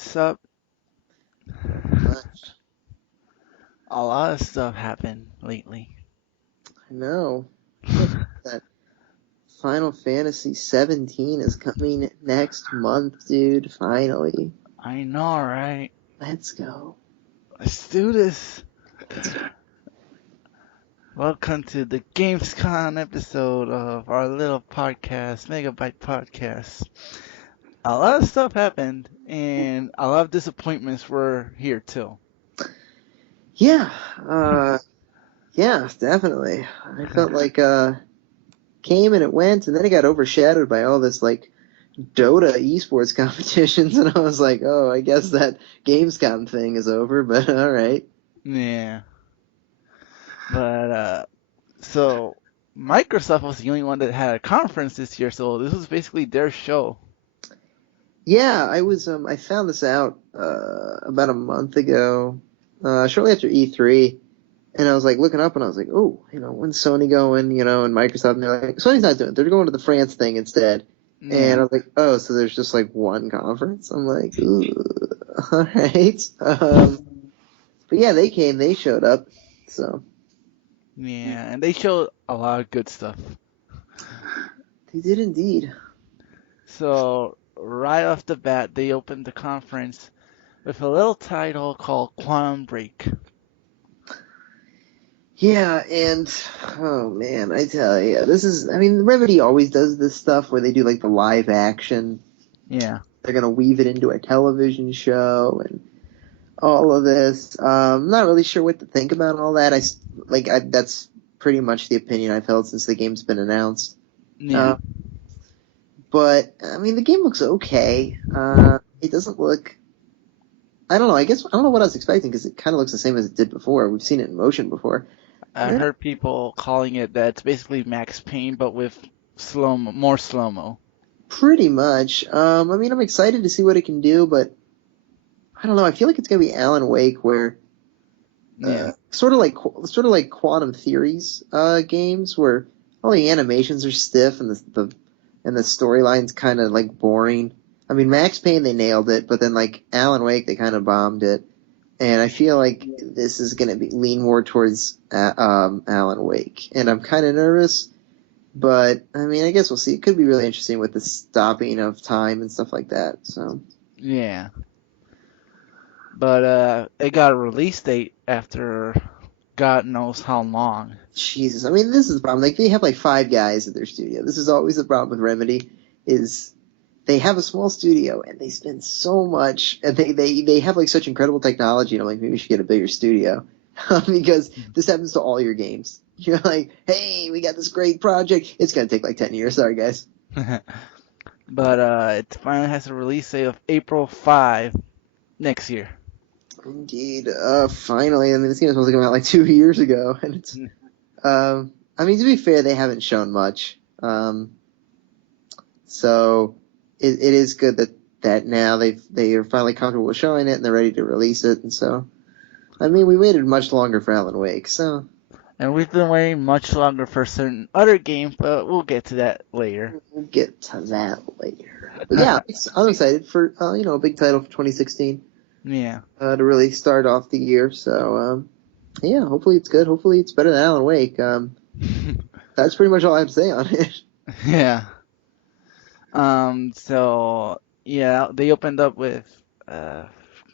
Sup, Much. a lot of stuff happened lately. I know. Can't believe that Final Fantasy 17 is coming next month, dude. Finally. I know, right? Let's go. Let's do this. Let's go. Welcome to the Gamescom episode of our little podcast, Megabyte podcast. A lot of stuff happened, and a lot of disappointments were here too. Yeah. Yeah, definitely. I felt like came and it went, and then it got overshadowed by all this like Dota esports competitions, and I was like, oh, I guess that Gamescom thing is over, but all right. Yeah, but so Microsoft was the only one that had a conference this year, so this was basically their show. Yeah, I found this out about a month ago, shortly after E3, and I was like looking up and I was like, oh, when's Sony going, and Microsoft, and they're like, Sony's not doing it. They're going to the France thing instead. And Yeah, I was like, oh, so there's just like one conference? I'm like, ooh, all right. But yeah, they showed up. So yeah, and they showed a lot of good stuff. they did indeed. So right off the bat, they opened the conference with a little title called Quantum Break. Yeah, and oh man, I tell you, I mean, Remedy always does this stuff where they do like the live action. Yeah, They're gonna weave it into a television show and all of this. I'm not really sure what to think about all that. That's pretty much the opinion I've held since the game's been announced. yeah, Uh, but I mean, the game looks okay. It doesn't look. I don't know. I don't know what I was expecting because it kind of looks the same as it did before. We've seen it in motion before. I Eh, heard people calling it that it's basically Max Payne, but with more slow mo. Pretty much. I mean, I'm excited to see what it can do, but I don't know. I feel like it's gonna be Alan Wake, where Yeah, sort of like Quantum Theories games, where all the animations are stiff and the storyline's kind of like boring. I mean, Max Payne they nailed it, but then like Alan Wake they kind of bombed it, and I feel like this is gonna be lean more towards Alan Wake, and I'm kind of nervous. But I mean, I guess we'll see. It could be really interesting with the stopping of time and stuff like that. So yeah. But it got a release date after God knows how long. Jesus, I mean, this is the problem. Like they have like five guys at their studio. This is always the problem with Remedy is they have a small studio and they spend so much and they have like such incredible technology. And I'm like, maybe we should get a bigger studio because this happens to all your games. You're like, hey, we got this great project. It's gonna take like 10 years. Sorry, guys. But it finally has a release date of April 5 next year. Indeed. Finally. I mean, this game was supposed to come out like 2 years ago, and it's. I mean, to be fair, they haven't shown much. So it is good that now they are finally comfortable with showing it and they're ready to release it. And so, I mean, we waited much longer for Alan Wake, so And we've been waiting much longer for certain other games, but we'll get to that later. we'll get to that later. But yeah, I'm excited for a big title for 2016 Yeah. to really start off the year. So yeah, hopefully it's good. Hopefully it's better than Alan Wake. That's pretty much all I have to say on it. Yeah. So yeah, they opened up with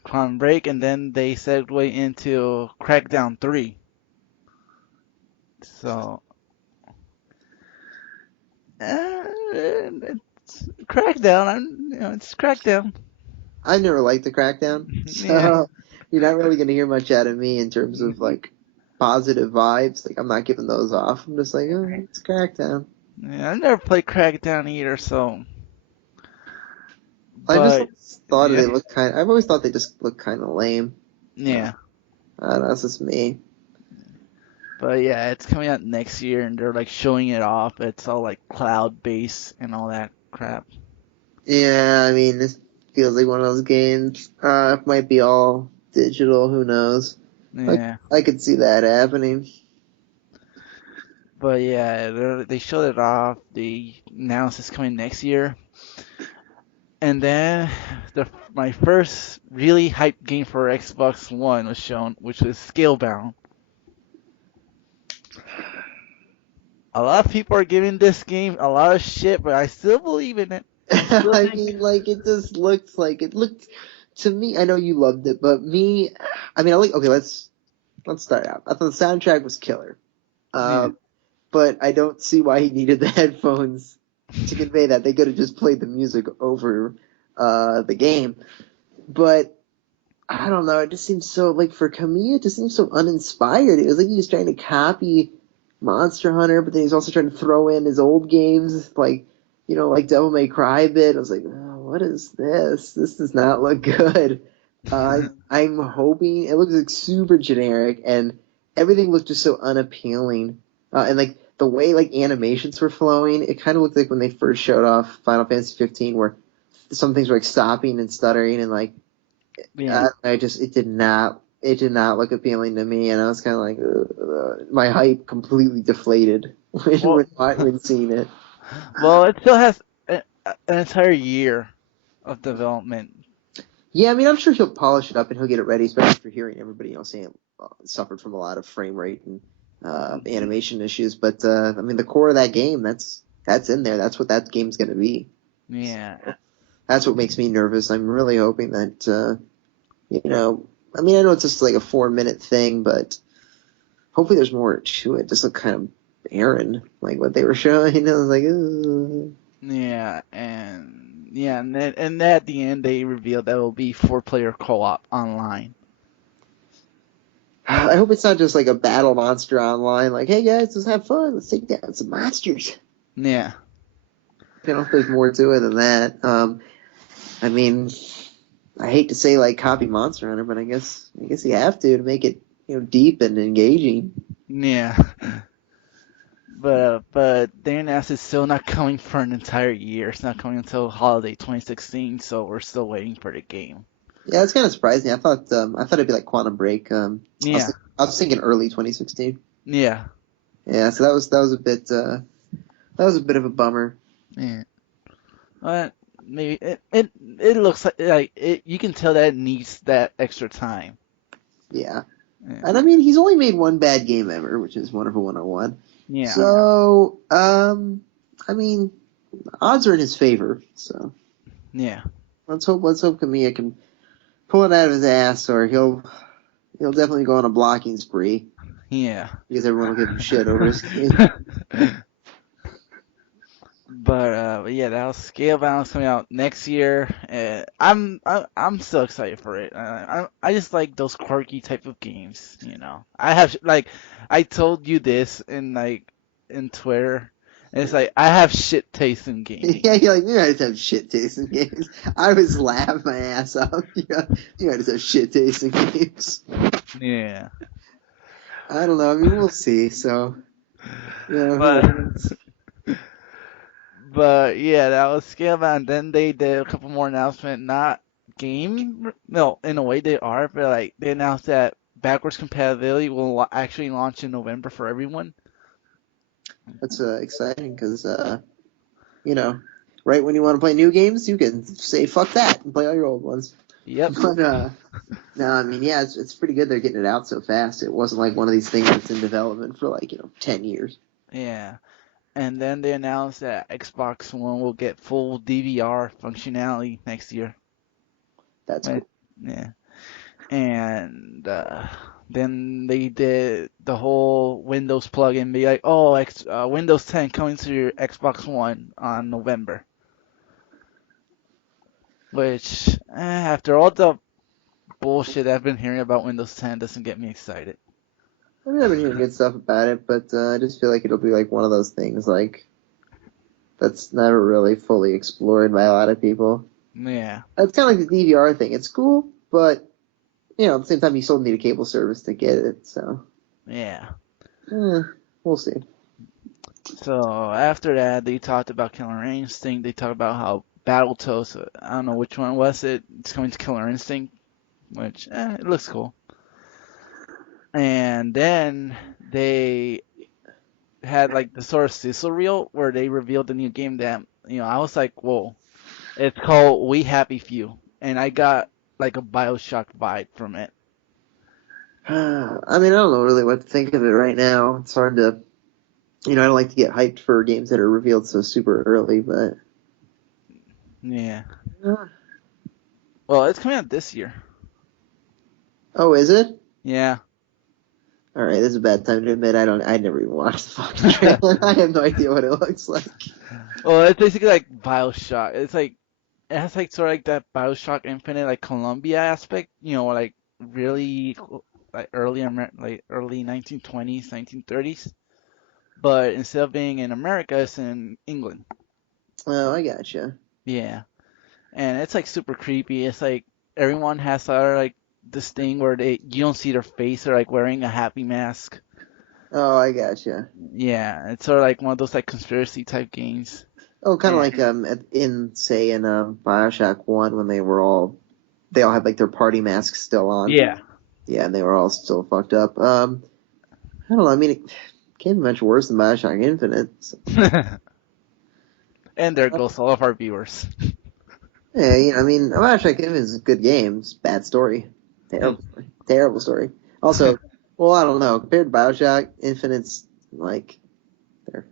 Quantum Break, and then they segued into Crackdown 3. So it's Crackdown. It's Crackdown. I've never liked the Crackdown, Yeah. so you're not really going to hear much out of me in terms of like positive vibes. Like I'm not giving those off. I'm just like, oh, it's Crackdown. Yeah, I never played Crackdown either, so. I just But always thought yeah, they look kind. I've always thought they just look kind of lame. yeah. I don't know, that's just me. But yeah, it's coming out next year, and they're like showing it off. It's all like cloud based and all that crap. Yeah, I mean, this feels like one of those games. It might be all digital. Who knows? Like Yeah. I could see that happening. But yeah, they showed it off. They announced it's coming next year. And then my first really hyped game for Xbox One was shown, which was Scalebound. A lot of people are giving this game a lot of shit, but I still believe in it. I still I think, mean, like it just looks like it looked to me. I know you loved it, but me, I mean, I like. Okay, let's start out. I thought the soundtrack was killer, yeah, but I don't see why he needed the headphones to convey that. They could have just played the music over the game. But I don't know. It just seems so like for Kamiya, it just seems so uninspired. It was like he was trying to copy Monster Hunter, but then he's also trying to throw in his old games, like like Devil May Cry bit. I was like, oh, what is this? This does not look good. I'm hoping it looks like super generic, and everything looked just so unappealing. And like the way like animations were flowing, it kind of looked like when they first showed off Final Fantasy 15, where some things were like stopping and stuttering, and like yeah. it did not look appealing to me, and I was kind of like, my hype completely deflated when Well, when seeing it. well, it still has an entire year of development. Yeah, I mean, I'm sure he'll polish it up and he'll get it ready, especially after hearing everybody saying it suffered from a lot of frame rate and animation issues. But I mean, the core of that game, that's in there. That's what that game's gonna be. Yeah, That's what makes me nervous. I'm really hoping that you know, I mean, I know it's just like a 4 minute thing, but hopefully there's more to it. Just look kind of barren, like what they were showing. I was like, ugh. and then at the end they revealed that it will be 4-player co-op online. I hope it's not just like a battle monster online. Like, hey guys, let's have fun. Let's take down some monsters. Yeah, I don't know if there's more to it than that. I mean, I hate to say like copy Monster Hunter, but I guess you have to make it deep and engaging. yeah. But they announced it's still not coming for an entire year. It's not coming until holiday 2016, so we're still waiting for the game. Yeah, it's kind of surprising. I thought it'd be like Quantum Break. Yeah, I was thinking early 2016. yeah, Yeah, so that was a bit of a bummer. yeah. But maybe it looks like it. You can tell that it needs that extra time. Yeah. Yeah, And I mean, he's only made one bad game ever, which is Wonderful 101. yeah, So, I mean, odds are in his favor. So yeah. let's hope Kamiya can pull it out of his ass, or he'll definitely go on a blocking spree Yeah. because everyone will give him shit over his game. But yeah, that was Scalebound coming out next year. I'm so excited for it. I just like those quirky type of games. I have like I told you this in Twitter. And it's like I have shit taste in gaming. Yeah, you're like, you guys have shit taste in games. I was laughing my ass off. You guys have shit taste in games. Yeah. I don't know. I mean, we'll see. So, yeah, who But knows? but yeah, that was Scalebound. Then they did a couple more announcements. Not game, no, in a way they are, but like they announced that backwards compatibility will actually launch in November for everyone. That's exciting because, you know, right when you want to play new games, you can say fuck that and play all your old ones. Yep. But no, I mean, yeah, it's pretty good they're getting it out so fast. It wasn't like one of these things that's in development for like 10 years. Yeah. And then they announced that Xbox One will get full DVR functionality next year. That's Right? cool. Yeah. And then they did the whole Windows plugin, be like, oh, Windows 10 coming to your Xbox One on November. Which, after all the bullshit I've been hearing about Windows 10, doesn't get me excited. I mean, I've been hearing good stuff about it, but I just feel like it'll be like one of those things like that's never really fully explored by a lot of people. Yeah. It's kind of like the DVR thing. It's cool, but at the same time, you still need a cable service to get it. So, Yeah. we'll see. So after that, they talked about Killer Instinct. They talked about how Battletoads, I don't know which one was it. It's coming to Killer Instinct, which it looks cool. And then they had like the sort of sizzle reel where they revealed the new game that I was like, whoa. It's called We Happy Few, and I got like a Bioshock vibe from it. I mean, I don't know really what to think of it right now. It's hard to, I don't like to get hyped for games that are revealed so super early, but Yeah. uh, Well, it's coming out this year. oh, is it? Yeah. All right, this is a bad time to admit I never even watched the fucking trailer. I have no idea what it looks like. Well, it's basically like Bioshock. It's like it has like sort of like that Bioshock Infinite like Columbia aspect, like really like like early 1920s, 1930s. But instead of being in America, it's in England. Oh, I gotcha. Yeah. And it's like super creepy. It's like everyone has sort of like this thing where you don't see their face. They're like wearing a happy mask. Oh, I gotcha. Yeah, it's sort of like one of those like conspiracy type games. Oh, kind of And like in BioShock 1 when they all had like their party masks still on. yeah. Yeah, and they were all still fucked up. I don't know. I mean, it can't be much worse than BioShock Infinite. So, And there goes all of our viewers. yeah, I mean, BioShock Infinite is a good game. It's a bad story. Terrible story. Terrible story. Also, well, I don't know. Compared to BioShock Infinite's like they're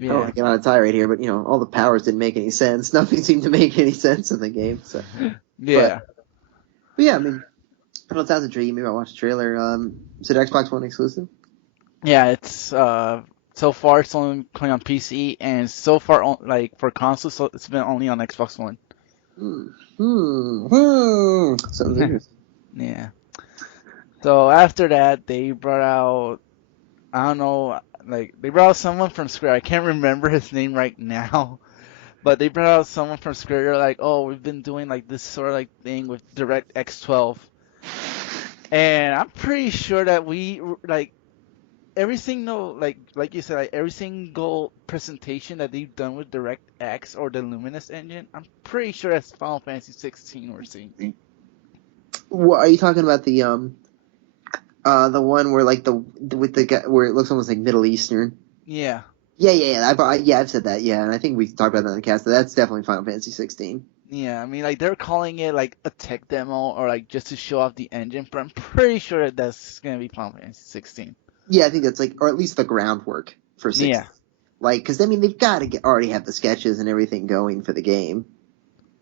I don't want Yeah. to get on a tirade here, but all the powers didn't make any sense. Nothing seemed to make any sense in the game. So, but, Yeah. but yeah, I mean, I don't know, it sounds intriguing. Maybe I'll watch the trailer. Is it Xbox One exclusive? Yeah, it's so far it's only coming on PC and so far like for consoles so it's been only on Xbox One. Sounds interesting. Yeah. So after that they brought out I don't know like they brought out someone from Square. I can't remember his name right now. But they brought out someone from Square. They're like, oh, we've been doing like this sort of like thing with DirectX 12, and I'm pretty sure that we like every single like you said like every single presentation that they've done with DirectX or the Luminous engine, I'm pretty sure that's Final Fantasy 16 we're seeing. What are you talking about? The one where like the with the guy where it looks almost like Middle Eastern. Yeah, Yeah. I've said that. Yeah, and I think we talked about that in the cast. That's definitely Final Fantasy 16. yeah. I mean, like they're calling it like a tech demo or like just to show off the engine, but I'm pretty sure that that's gonna be Final Fantasy 16. Yeah, I think that's like, or at least the groundwork for Yeah, 16. Like, because I mean, they've got to already have the sketches and everything going for the game.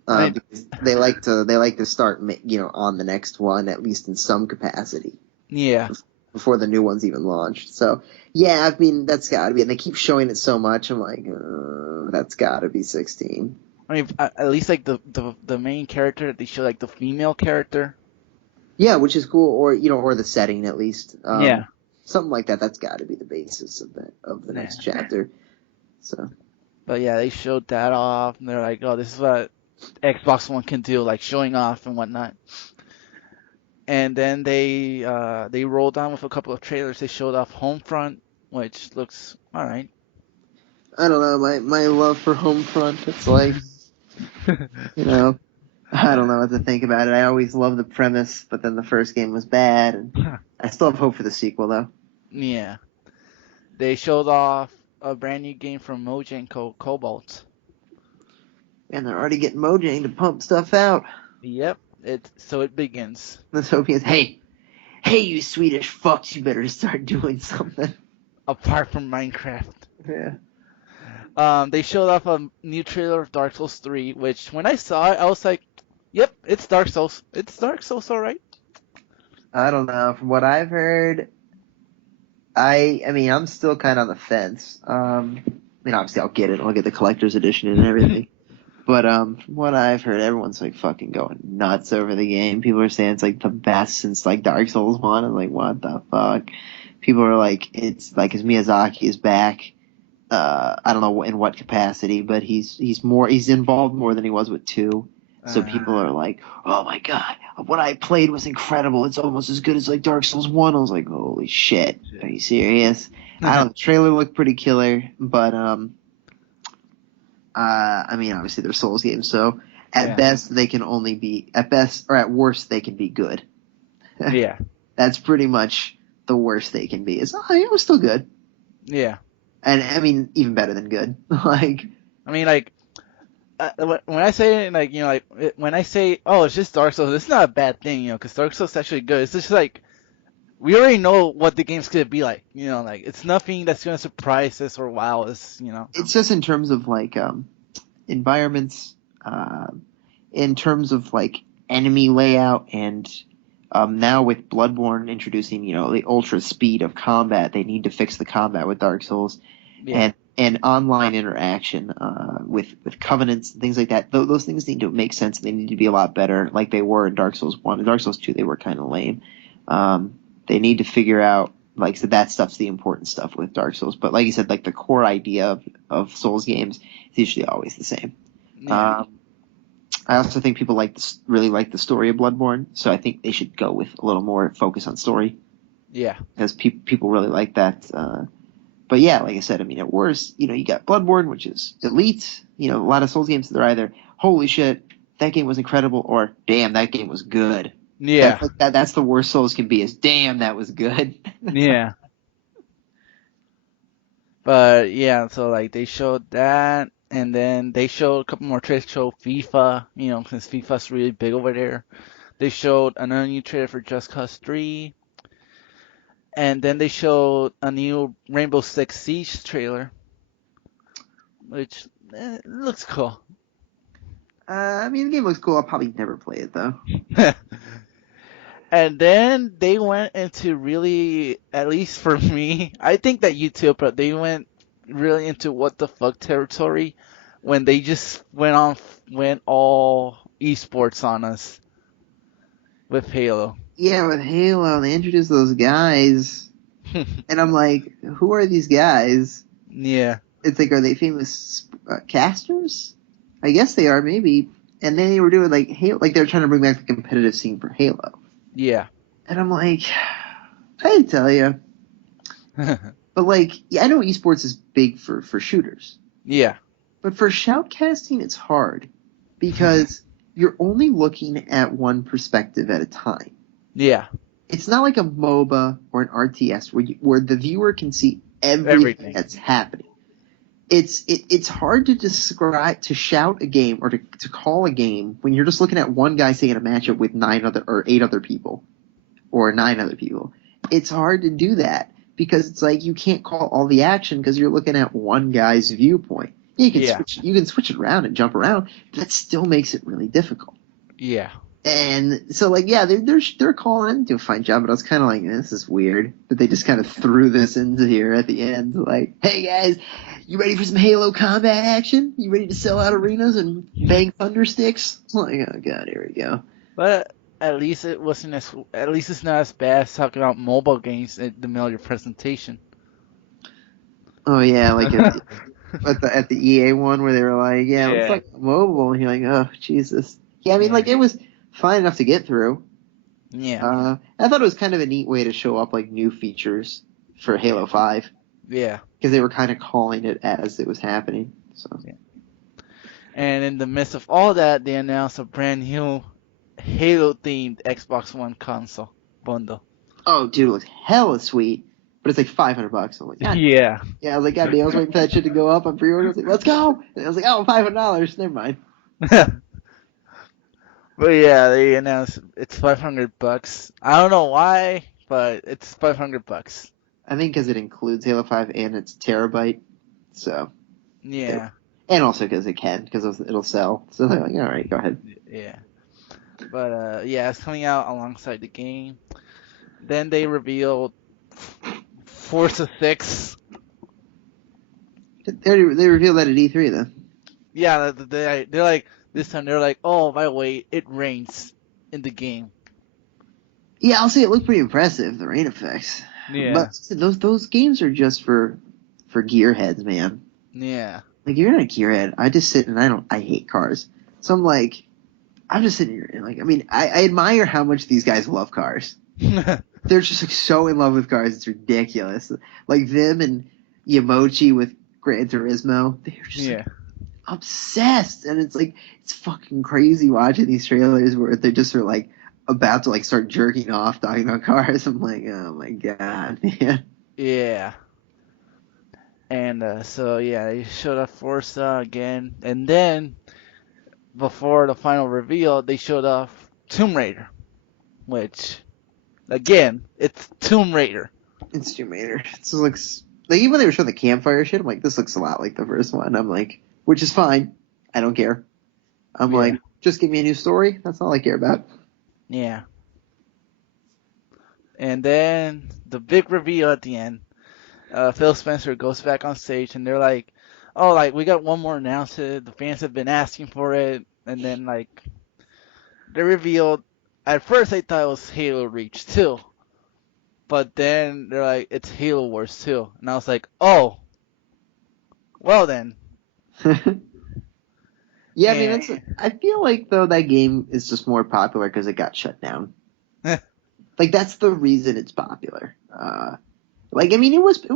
I Because they like to start, on the next one at least in some capacity yeah. before the new one's even launched. So yeah, I mean that's got to be, and they keep showing it so much. I'm like, that's got to be 16. I mean, at least like the main character that they show, like the female character. Yeah, which is cool, or the setting at least. Yeah, Something like that. That's got to be the basis of the yeah. next chapter. So But yeah, they showed that off, and they're like, "Oh, this is what Xbox One can do, like showing off and whatnot." And then they rolled on with a couple of trailers. They showed off Homefront, which looks all right. I don't know, my love for Homefront. It's like, you know, I don't know what to think about it. I always love the premise, but then the first game was bad, and I still have hope for the sequel though. Yeah, they showed off a brand new game from Mojang called Cobalt. And they're already getting Mojang to pump stuff out. Yep, it begins. Let's hope he is. Hey, you Swedish fucks! You better start doing something. Apart from Minecraft. Yeah. They showed off a new trailer of Dark Souls 3, which when I saw it, I was like, "Yep, it's Dark Souls. It's Dark Souls, all right." I don't know. From what I've heard, I mean, I'm still kind of on the fence. I mean, obviously, I'll get it. I'll get the collector's edition and everything. But from what I've heard, everyone's like fucking going nuts over the game. People are saying it's like the best since like Dark Souls 1. I'm like, what the fuck? People are like, it's like his Miyazaki is back. I don't know in what capacity, but he's involved more than he was with 2. So people are like, oh my god, what I played was incredible. It's almost as good as like Dark Souls 1. I was like, holy shit. Are you serious? I don't know, the trailer looked pretty killer, but I mean, obviously they're Souls games, so at best they can only be, at best, or at worst they can be good. Yeah, That's pretty much the worst they can be. It was still good. yeah. And I mean, even better than good. Like, I mean, like when I say like when I say oh it's just Dark Souls, it's not a bad thing, because Dark Souls is actually good. It's just like we already know what the game's gonna be like, like it's nothing that's gonna surprise us or wow us. It's just in terms of like environments, uh, in terms of like enemy layout, and now with Bloodborne introducing the ultra speed of combat, they need to fix the combat with Dark Souls, Yeah, and online interaction with covenants and things like that. Those things need to make sense. They need to be a lot better, like they were in Dark Souls 1. In Dark Souls 2, they were kind of lame. They need to figure out, like I said, that stuff's the important stuff with Dark Souls. But like you said, like the core idea of Souls games is usually always the same. yeah, Um, I also think people really like the story of Bloodborne, so I think they should go with a little more focus on story, yeah, because people really like that. But yeah, like I said, I mean, at worst, you got Bloodborne, which is elite. A lot of Souls games, they're either holy shit, that game was incredible, or damn, that game was good. yeah, That's the worst Souls can be, is damn, that was good. yeah. But yeah, so like they showed that, and then they showed a couple more trailers. Showed FIFA, since FIFA's really big over there. They showed another new trailer for Just Cause 3, and then they showed a new Rainbow Six Siege trailer, which looks cool. I mean, the game looks cool. I'll probably never play it though. And then they went into really, at least for me, I think that you too, but they went really into what the fuck territory when they just went all esports on us with Halo. Yeah, with Halo, they introduced those guys, and I'm like, who are these guys? Yeah, It's like, are they famous casters? I guess they are, maybe. And then they were doing like Halo, like they were trying to bring back the competitive scene for Halo. yeah, And I'm like, I didn't tell you, but like, yeah, I know esports is big for shooters, yeah, but for shoutcasting, it's hard because you're only looking at one perspective at a time. yeah, It's not like a MOBA or an RTS where the viewer can see everything everything. that's happening. It's hard to shout a game or to call a game when you're just looking at one guy saying a matchup with 8 other people or 9 other people. It's hard to do that because it's like you can't call all the action because you're looking at one guy's viewpoint. You can Yeah, switch it around and jump around, but that still makes it really difficult. yeah. And so, like, yeah, they're calling in to a fine job, but I was kind of like, this is weird that they just kind of threw this into here at the end. Like, hey guys, you ready for some Halo combat action? You ready to sell out arenas and bang thunder sticks? Like, oh god, here we go. But at least it wasn't as, at least it's not as bad as talking about mobile games in the middle of your presentation. Oh yeah, like at the EA one where they were like, yeah, let's Yeah, talk about mobile, and you're like, oh Jesus. Yeah, I mean, yeah, like it was fine enough to get through. yeah, I thought it was kind of a neat way to show up like new features for Halo 5 yeah. because they were kind of calling it as it was happening. So, Yeah. And in the midst of all that, they announced a brand new Halo-themed Xbox One console bundle. oh, dude, it looks hella sweet, but it's like $500. I'm like, God, Yeah. yeah, I was like, God damn, I was waiting for that shit to go up on pre-order. I was like, let's go. And I was like, oh, $500. Never mind. But yeah, they announced it's $500. I don't know why, but it's $500. I think because it includes Halo 5 and it's terabyte, so Yeah, and also because it can, because it'll sell. So they're like, all right, go ahead. yeah. But yeah, it's coming out alongside the game. Then they revealed Forza 6. They revealed that at E3 then. Yeah, they're like, this time they're like, oh, by the way, it rains in the game. Yeah, I'll say it looked pretty impressive, the rain effects. Yeah, But those games are just for gearheads, man. yeah, Like, you're not a gearhead. I just sit and I hate cars. So I'm like, I'm just sitting here and like, I mean, I admire how much these guys love cars. They're just like so in love with cars, it's ridiculous. Like them and Yamochi with Gran Turismo, they're just yeah, like obsessed. And it's like, it's fucking crazy watching these trailers where they just are like about to like start jerking off talking about cars. I'm like, oh my god, man. yeah. And so yeah, they showed up Forza again, and then before the final reveal, they showed off Tomb Raider, which again, it's Tomb Raider. It's Tomb Raider. It just looks like even when they were showing the campfire shit, I'm like, this looks a lot like the first one. I'm like, which is fine. I don't care. I'm Yeah, like, just give me a new story. That's all I care about. yeah. And then the big reveal at the end. Phil Spencer goes back on stage, and they're like, "Oh, like we got one more announcement. The fans have been asking for it." And then like they revealed. At first, I thought it was Halo Reach 2, but then they're like, "It's Halo Wars 2," and I was like, "Oh, well then." Yeah, I mean, And that's. I feel like though that game is just more popular because it got shut down. Like that's the reason it's popular. Like I mean, it was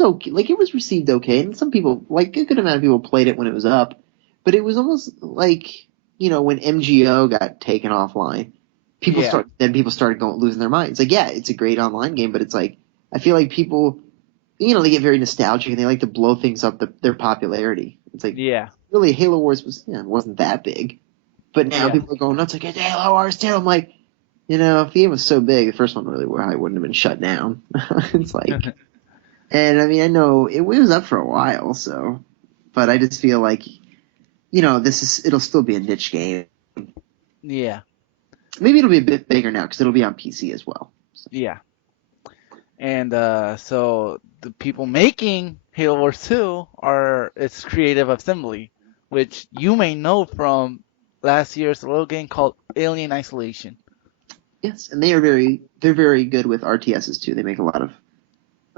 okay. Like it was received okay, and some people, like a good amount of people, played it when it was up. But it was almost like when MGO got taken offline, yeah, people started going losing their minds. Like yeah, it's a great online game, but it's like I feel like people they get very nostalgic and they like to blow things up their popularity. It's like yeah, really Halo Wars wasn't that big, but now yeah, people are going nuts like it's Halo Wars 2. I'm like, if the game was so big, the first one really wouldn't have been shut down. It's like, and I mean, I know it was up for a while, so, but I just feel like, it'll still be a niche game. yeah, Maybe it'll be a bit bigger now because it'll be on PC as well. So, yeah. And so the people making Halo Wars 2 are it's Creative Assembly, which you may know from last year's little game called Alien Isolation. yes, and they're very good with RTSs too. They make a lot of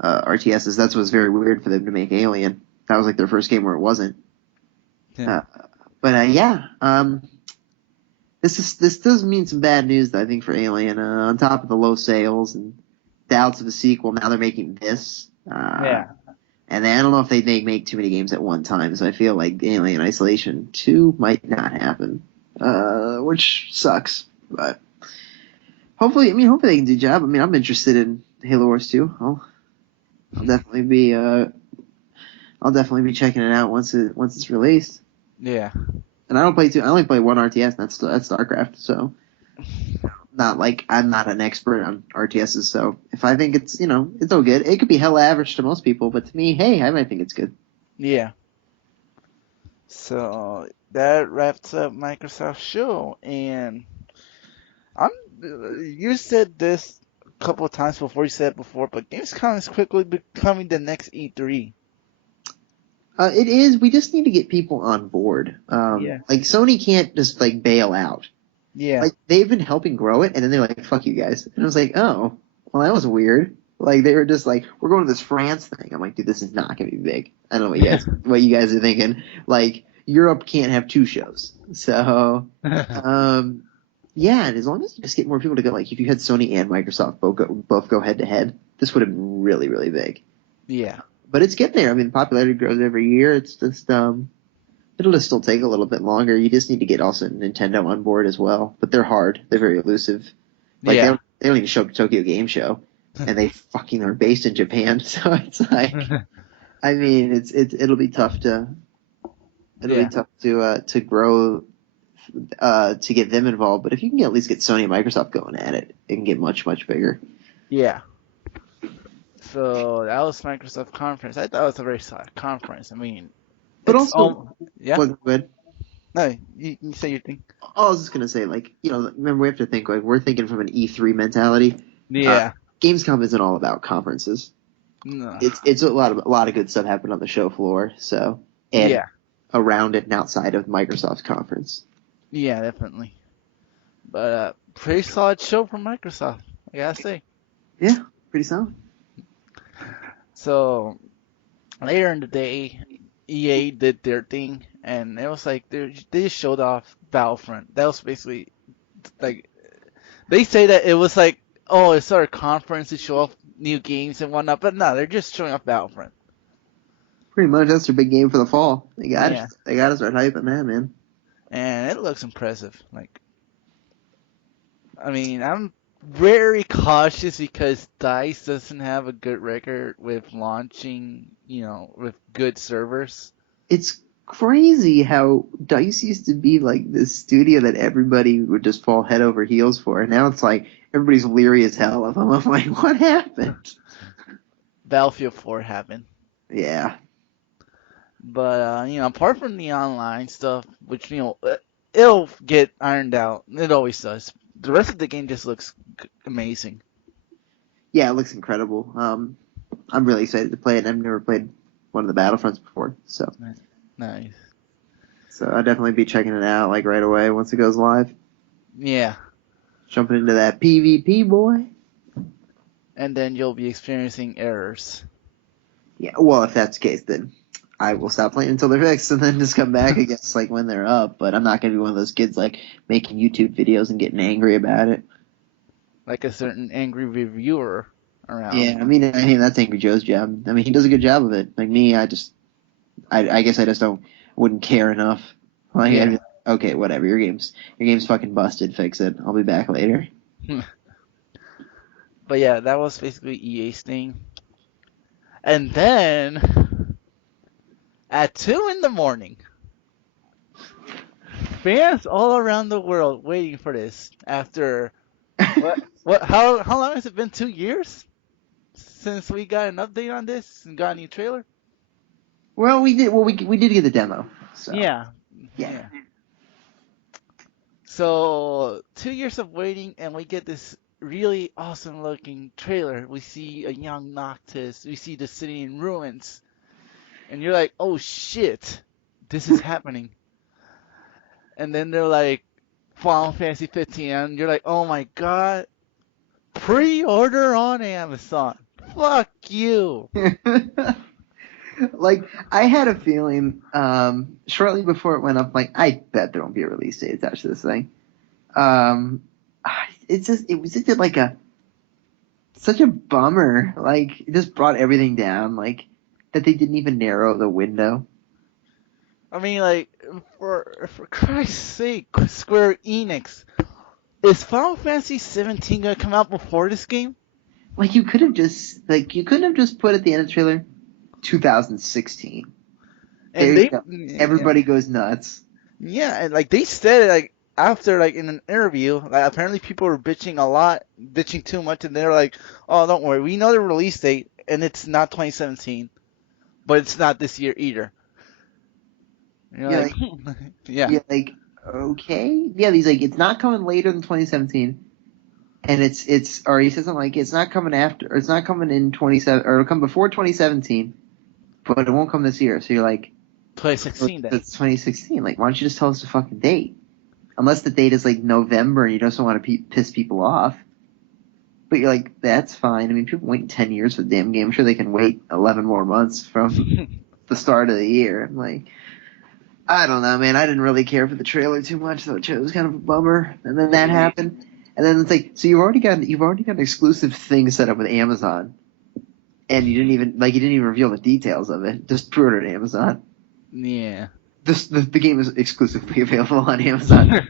RTSs. That's what's very weird for them to make Alien. That was like their first game where it wasn't. Yeah. Uh, but yeah, this does mean some bad news, I think, for Alien. On top of the low sales and doubts of a sequel, now they're making this. Yeah. And I don't know if they make too many games at one time, so I feel like Alien Isolation 2 might not happen, which sucks. But hopefully they can do a job. I mean, I'm interested in Halo Wars 2. I'll definitely be checking it out once it's released. Yeah. And I don't play two. I only play one RTS, and that's StarCraft. So not like I'm not an expert on RTSs. So if I think it's all good. It could be hella average to most people, but to me, hey, I might think it's good. Yeah. So that wraps up Microsoft's show, and I'm. You said this a couple of times before. You said it before, but Gamescom is quickly becoming the next E3. It is. We just need to get people on board. Yeah. Like Sony can't just like bail out. Yeah. Like they've been helping grow it, and then they're like, "Fuck you guys," and I was like, "Oh, well, that was weird." Like they were just like, "We're going to this France thing." I'm like, "Dude, this is not gonna be big." I don't know what you guys are thinking. Like Europe can't have two shows, so yeah. And as long as you just get more people to go, like if you had Sony and Microsoft both go head to head, this would have been really really big. Yeah. But it's getting there. I mean, popularity grows every year. It's just it'll just still take a little bit longer. You just need to get also Nintendo on board as well. But they're hard. They're very elusive. Like Yeah. they don't even show up to Tokyo Game Show, and they fucking are based in Japan. So it's like, I mean, it'll be Yeah. tough to grow to get them involved. But if you can at least get Sony and Microsoft going at it, it can get much much bigger. Yeah. So that was Microsoft conference. I thought it was a very solid conference. I mean, But it's also, yeah. well, good. No, you say your thing. I was just gonna say, like, remember we have to think like we're thinking from an E3 mentality. Uh, Yeah. Gamescom isn't all about conferences. No. It's a lot of good stuff happened on the show floor. So and Yeah. around it and outside of Microsoft's conference. Yeah, definitely. But pretty solid show from Microsoft, I gotta say. Yeah, pretty solid. So later in the day, EA did their thing, and it was like they just showed off Battlefront. That was basically like they say that it was like, oh, it's our conference to show off new games and whatnot, but no, they're just showing off Battlefront. Pretty much that's their big game for the fall. Yeah, They got to start hyping that, man. and it looks impressive. Like, I mean, I'm very cautious because DICE doesn't have a good record with launching, with good servers. It's crazy how DICE used to be like this studio that everybody would just fall head over heels for, and now it's like everybody's leery as hell of them. I'm like, what happened? Battlefield 4 happened. Yeah, But apart from the online stuff, which it'll get ironed out. It always does. The rest of the game just looks amazing. yeah, it looks incredible. I'm really excited to play it. I've never played one of the Battlefronts before, Nice. so I'll definitely be checking it out like right away once it goes live. Yeah. Jumping into that PvP, boy. And then you'll be experiencing errors. Yeah, well, if that's the case, then I will stop playing until they're fixed and then just come back, I guess, like when they're up. But I'm not going to be one of those kids like making YouTube videos and getting angry about it. Like a certain angry reviewer around. Yeah, I mean that's Angry Joe's job. I mean, he does a good job of it. Like me, I guess I just wouldn't care enough. Like, I'd be Yeah. like, okay, whatever. Your game's fucking busted. Fix it. I'll be back later. But yeah, that was basically EA's thing. And then at 2 in the morning, fans all around the world waiting for this after how long has it been? 2 years since we got an update on this and got a new trailer? Well, we did. Well, we did get the demo. So Yeah. yeah. Yeah. So 2 years of waiting and we get this really awesome looking trailer. We see a young Noctis, we see the city in ruins, and you're like, oh shit, this is happening. And then they're like, Final Fantasy 15, and you're like, oh my god, pre-order on Amazon. Fuck you. Like I had a feeling shortly before it went up, like I bet there won't be a release date attached to this thing. Um, it was just like a such a bummer. Like it just brought everything down. Like that they didn't even narrow the window. I mean, like, for Christ's sake, Square Enix, is Final Fantasy 17 gonna come out before this game? Like you couldn't have just put at the end of the trailer 2016. There And you they, go. yeah, Everybody goes nuts. yeah, and like they said it like after like in an interview, like apparently people were bitching a lot, bitching too much, and they're like, "Oh, don't worry, we know the release date, and it's not 2017, but it's not this year either." And you're Yeah, like, like yeah, yeah, like okay, yeah. He's like, it's not coming later than 2017, and or he says something like it's not coming after, or it's not coming in 27, or it'll come before 2017, but it won't come this year. So you're like, oh, 2016 then. it's 2016. Like, why don't you just tell us the fucking date? Unless the date is like November and you just don't want to piss people off. But you're like, that's fine. I mean, people waiting 10 years for the damn game. I'm sure they can wait 11 more months from the start of the year. I'm like, I don't know, man. I didn't really care for the trailer too much, so it was kind of a bummer. And then that happened. And then it's like, so you've already got an exclusive thing set up with Amazon, and you didn't even reveal the details of it. Just pre-ordered Amazon. Yeah. The game is exclusively available on Amazon.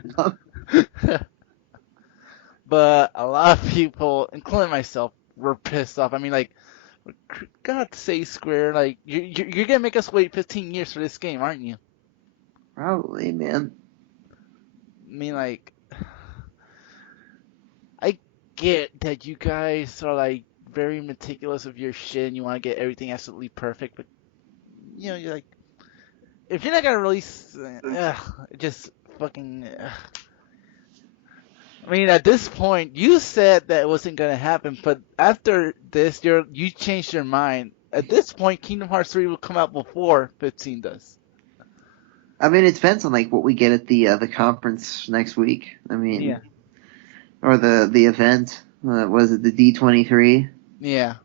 But a lot of people, including myself, were pissed off. I mean, like, God sake, Square, like, you're gonna make us wait 15 years for this game, aren't you? Probably, man. I mean, like, I get that you guys are, like, very meticulous of your shit and you want to get everything absolutely perfect, but, you're like, if you're not gonna release, just fucking, I mean, at this point, you said that it wasn't gonna happen, but after this, you changed your mind. At this point, Kingdom Hearts 3 will come out before 15 does. I mean, it depends on like what we get at the conference next week. I mean, Yeah. or the event. Was it the D23? Yeah.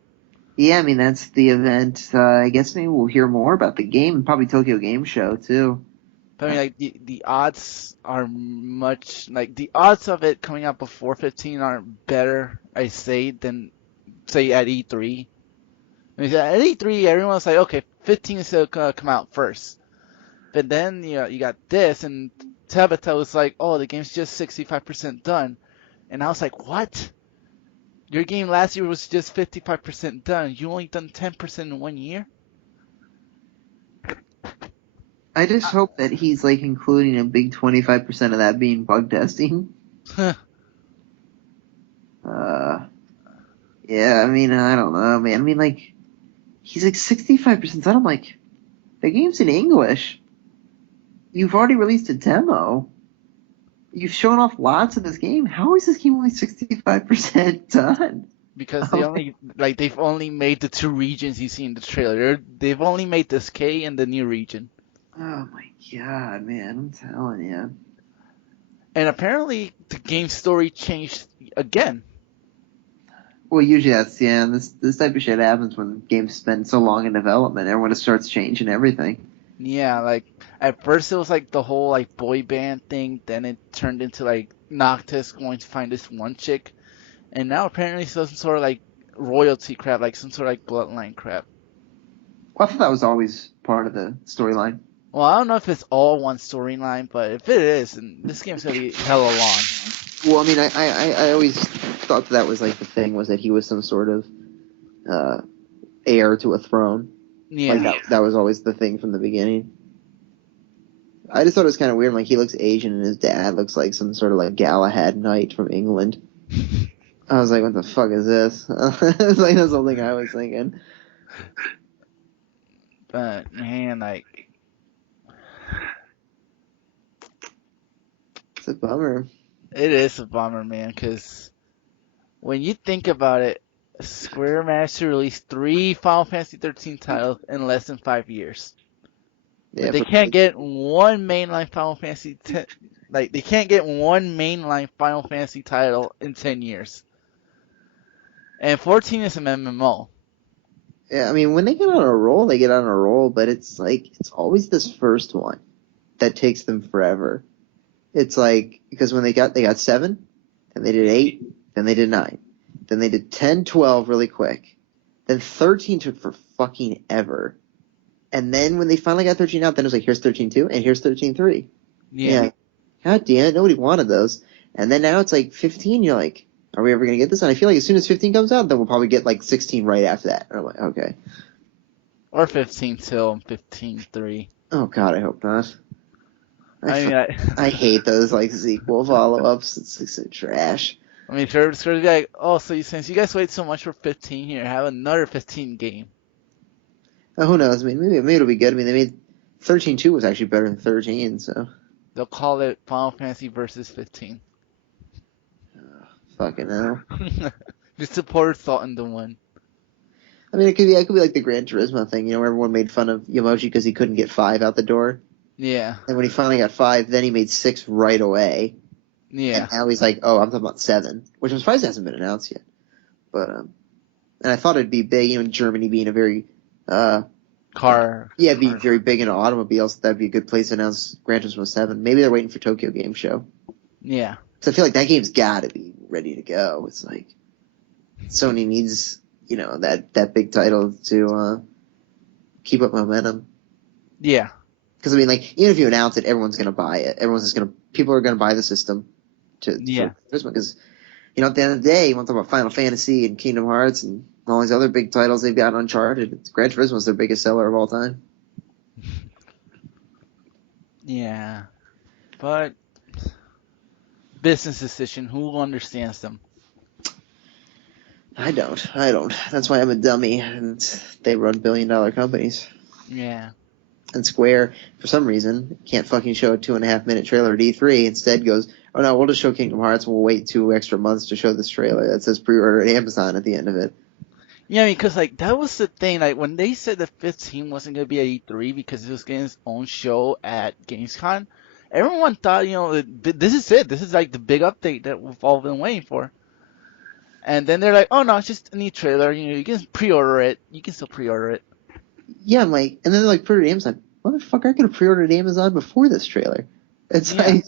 Yeah, I mean that's the event. I guess maybe we'll hear more about the game, probably Tokyo Game Show too. But I mean, like, the odds are much, like, the odds of it coming out before 15 are better, I say, than, say, at E3. I mean, at E3, everyone's like, okay, 15 is gonna come out first. But then, you got this, and Tabata was like, oh, the game's just 65% done. And I was like, what? Your game last year was just 55% done. You only done 10% in 1 year? I just hope that he's like including a big 25% of that being bug testing. Uh, yeah, I mean, I don't know, man. I mean, like, he's like 65%. I'm like, the game's in English. You've already released a demo. You've shown off lots of this game. How is this game only 65% done? Because I'm like, they've only made the two regions you see in the trailer. They've only made this K and the new region. oh my god, man, I'm telling you. And apparently the game story changed again. Well, usually that's yeah. This type of shit happens when games spend so long in development. Everyone just starts changing everything. Yeah, like at first it was like the whole like boy band thing, then it turned into like Noctis going to find this one chick, and now apparently some sort of like royalty crap, like some sort of like bloodline crap. Well, I thought that was always part of the storyline. Well, I don't know if it's all one storyline, but if it is, then this game's gonna be hella long. Well, I mean, I always thought that was like the thing was that he was some sort of uh, heir to a throne. Like Yeah. that was always the thing from the beginning. I just thought it was kind of weird. Like he looks Asian and his dad looks like some sort of like Galahad knight from England. I was like, what the fuck is this? It's like that's the only thing I was thinking. But man, like It's a bummer. it is a bummer, man, because when you think about it, Square managed to release three Final Fantasy 13 titles in less than 5 years. But Yeah, they can't get one mainline Final Fantasy like they can't get one mainline Final Fantasy title in 10 years. And 14 is an MMO. yeah. I mean, when they get on a roll, they get on a roll. But it's like it's always this first one that takes them forever. It's like because when they got seven, then they did eight, then they did nine, then they did 10, 12 really quick. Then 13 took for fucking ever. And then when they finally got 13 out, then it was like, here's 13.2 and here's 13.3. Yeah. Yeah. God damn it, nobody wanted those. And then now it's like 15, you're like, are we ever going to get this? And I feel like as soon as 15 comes out, then we'll probably get like 16 right after that. And I'm like, okay. Or 15 till 15.3. Oh god, I hope not. I mean, I hate those like sequel follow-ups. It's like so trash. I mean, it's going to be like, oh, so since you guys wait so much for 15 here, have another 15 game. Oh, who knows? I mean, maybe it'll be good. I mean, they made 13.2 was actually better than 13, so They'll call it Final Fantasy versus 15. fucking hell. Just to pour salt in the wind. I mean, it could be like the Gran Turismo thing, you know, where everyone made fun of Yamoji because he couldn't get 5 out the door. Yeah. And when he finally got 5, then he made 6 right away. Yeah. And now he's like, oh, I'm talking about 7, which I'm surprised hasn't been announced yet. But, and I thought it'd be big, you know, Germany being a very, being very big into automobiles, that'd be a good place to announce Gran Turismo 7. Maybe they're waiting for Tokyo Game Show. Yeah. So I feel like that game's gotta be ready to go. It's like, Sony needs, you know, that big title to, keep up momentum. Yeah. Because I mean, like, even if you announce it, everyone's gonna buy it. People are gonna buy the system for Christmas. Because, you know, at the end of the day, you want to talk about Final Fantasy and Kingdom Hearts and all these other big titles they've got Uncharted. Gran Turismo's their biggest seller of all time. Yeah. But business decision, who understands them? I don't. That's why I'm a dummy, and they run billion-dollar companies. Yeah. And Square, for some reason, can't fucking show a 2.5-minute trailer at E3. Instead goes, oh no, we'll just show Kingdom Hearts and we'll wait 2 extra months to show this trailer that says pre-order at Amazon at the end of it. Yeah, because like that was the thing. Like when they said the 15 wasn't gonna be at E3 because it was getting its own show at Gamescom, everyone thought, you know, this is it. This is like the big update that we've all been waiting for. And then they're like, oh no, it's just a new trailer. You know, you can pre-order it. You can still pre-order it. Yeah, I'm like, and then they're like, pre-order at Amazon. Motherfucker, I could have pre-ordered at Amazon before this trailer. It's like,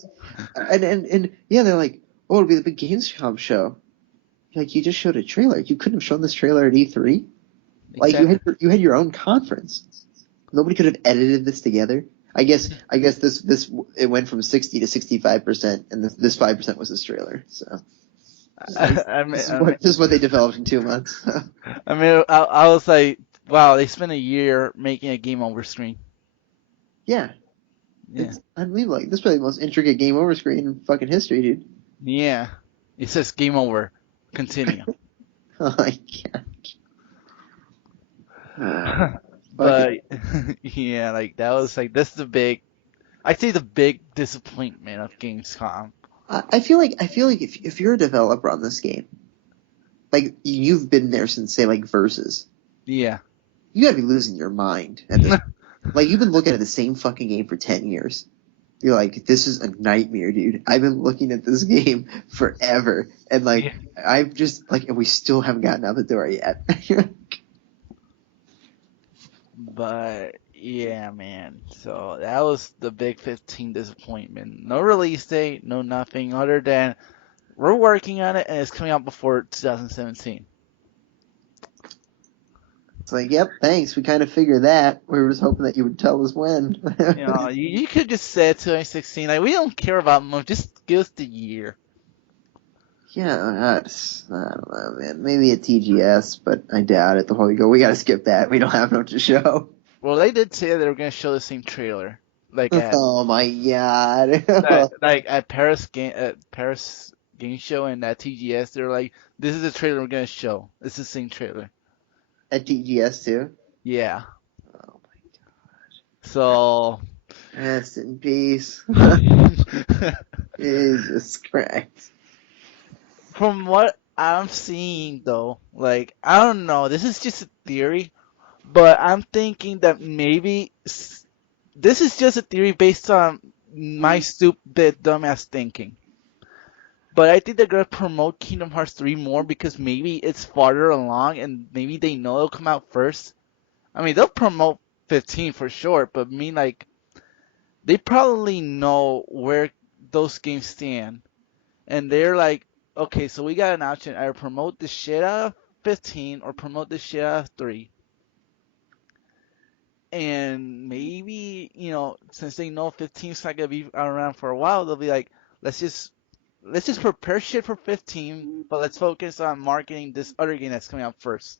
and yeah, they're like, oh, it'll be the big Gamescom show. Like, you just showed a trailer. You couldn't have shown this trailer at E3. Like, you had your own conference. Nobody could have edited this together. I guess this it went from 60 to 65%, and this 5% was this trailer. So this is what they developed in 2 months. I mean, I was like, wow, they spent a year making a game over screen. Yeah, Yeah. It's unbelievable. Like, this is probably the most intricate game over screen in fucking history, dude. Yeah. It says game over. Continue. Oh my god. Fucking. But yeah, like that was like that's the big I'd say the big disappointment of Gamescom. I feel like if you're a developer on this game, like you've been there since say like Versus, Yeah. you gotta be losing your mind at this. Like you've been looking at the same fucking game for 10 years. You're like, this is a nightmare, dude. I've been looking at this game forever, and like Yeah. I've just like, and we still haven't gotten out the door yet. But yeah, man. So that was the big 15 disappointment. No release date, no nothing other than we're working on it and it's coming out before 2017. It's like, yep, thanks. We kind of figured that. We were just hoping that you would tell us when. You know, you could just say 2016. Like we don't care about month. Just give us the year. Yeah, I don't know, man. Maybe a TGS, but I doubt it. The whole you go, we gotta skip that. We don't have enough to show. Well, they did say they were gonna show the same trailer, like at Oh my god. like at Paris Game Show and at TGS. They're like, this is the trailer we're gonna show. It's the same trailer. At TGS too. Yeah. Oh So. my, rest in peace. Jesus Christ. From what I'm seeing though, like I don't know, this is just a theory, but I'm thinking that maybe this is just a theory based on my stupid dumbass thinking. But I think they're gonna promote Kingdom Hearts 3 more because maybe it's farther along and maybe they know it'll come out first. I mean, they'll promote 15 for sure, but I mean like they probably know where those games stand. And they're like, okay, so we got an option: either promote the shit out of 15 or promote the shit out of 3. And maybe, since they know 15's not gonna be around for a while, they'll be like, let's just prepare shit for 15, but let's focus on marketing this other game that's coming out first.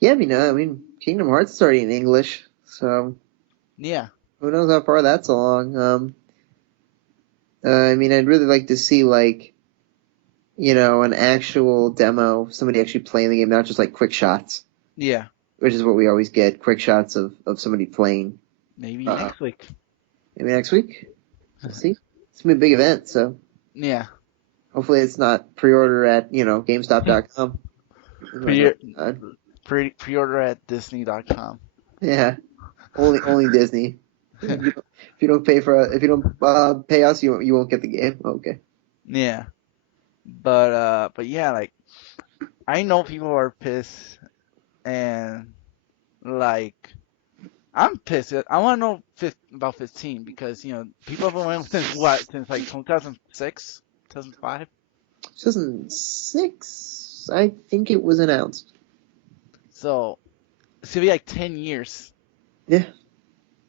Yeah, I mean, Kingdom Hearts is already in English, so Yeah, who knows how far that's along. I mean, I'd really like to see like, an actual demo, somebody actually playing the game, not just like quick shots, yeah, which is what we always get, quick shots of somebody playing. maybe Uh, next week. maybe next week. We'll see. It's gonna be a big event, so Yeah, hopefully it's not pre-order at, GameStop.com. Oh my pre God. pre-order at Disney.com. Yeah, only Disney. If you don't pay us, you won't get the game. Okay. Yeah, but yeah, like I know people are pissed and like I'm pissed. I want to know about 15 because people have been waiting since what? Since like 2006, 2005. 2006, I think it was announced. So it's gonna be like 10 years, Yeah.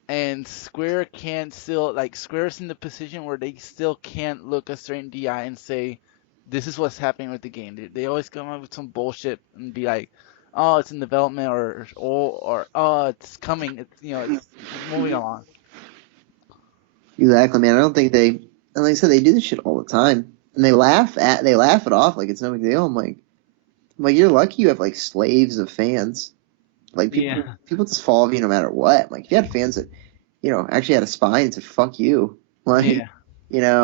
and Square can't still like Square's in the position where they still can't look a straight in the eye and say this is what's happening with the game. They always come up with some bullshit and be like, oh, it's in development or oh, it's coming. It's moving along. Exactly, man. I don't think and like I said, they do this shit all the time, and they laugh it off like it's no big deal. I'm like, you're lucky you have like slaves of fans. Like Yeah. people just follow you no matter what. Like if you had fans that, actually had a spine and said fuck you, like, Yeah.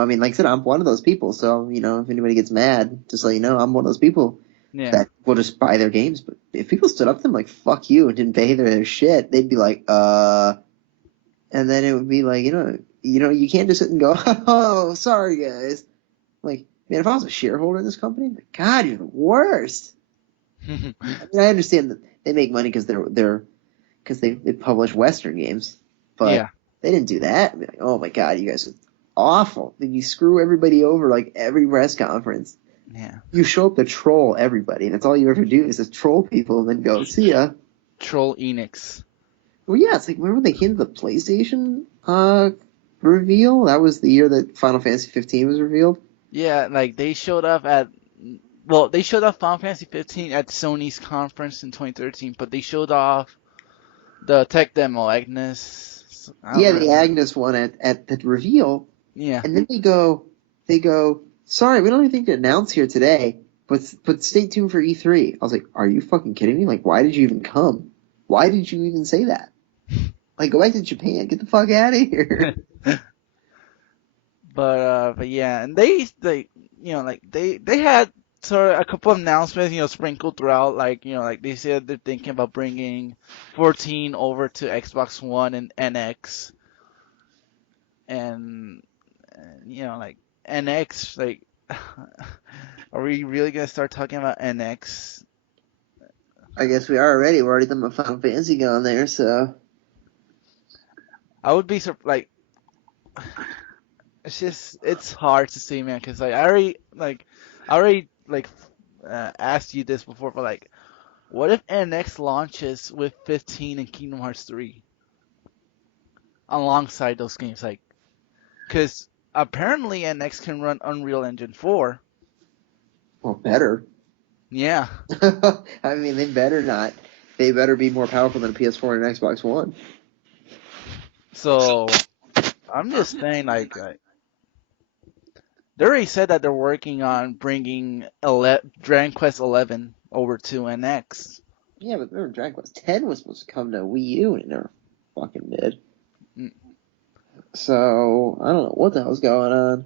I mean, like I said, I'm one of those people. So if anybody gets mad, just let you know I'm one of those people Yeah. that will just buy their games. But if people stood up to them like fuck you and didn't pay their shit, they'd be like, and then it would be like, you can't just sit and go, oh, sorry guys. Like, man, if I was a shareholder in this company, like, God, you're the worst. I mean, I understand that they make money because they publish Western games, but Yeah. they didn't do that. I'd be like, oh my God, you guys are awful. Then you screw everybody over like every press conference. Yeah. You show up to troll everybody. That's all you ever do is just troll people and then go, see ya. Troll Enix. Well, yeah, it's like, remember they came to the PlayStation reveal? That was the year that Final Fantasy 15 was revealed. Yeah, like they showed up at well, they showed off Final Fantasy 15 at Sony's conference in 2013, but they showed off the tech demo, Agnes Agnes. I don't Yeah, the remember. Agnes one at the reveal, Yeah. and then they go, sorry, we don't have anything to announce here today, but stay tuned for E3. I was like, are you fucking kidding me? Like, why did you even come? Why did you even say that? Like, go back to Japan. Get the fuck out of here. But yeah, and they like they had sort of a couple of announcements sprinkled throughout, like like they said they're thinking about bringing 14 over to Xbox One and NX, and like NX, like are we really gonna start talking about NX? I guess we are already. We're already done my Final Fantasy going there, so I would be like it's hard to say, man, because like I already asked you this before, but like, what if NX launches with 15 and Kingdom Hearts 3 alongside those games? Like, because apparently NX can run Unreal Engine 4. well, better. Yeah. I mean, they better not. They better be more powerful than a PS4 and an Xbox One. So I'm just saying, like they already said that they're working on bringing Dragon Quest 11 over to NX. Yeah, but remember, Dragon Quest X was supposed to come to Wii U, and it never fucking did. Mm, So I don't know what the hell's going on.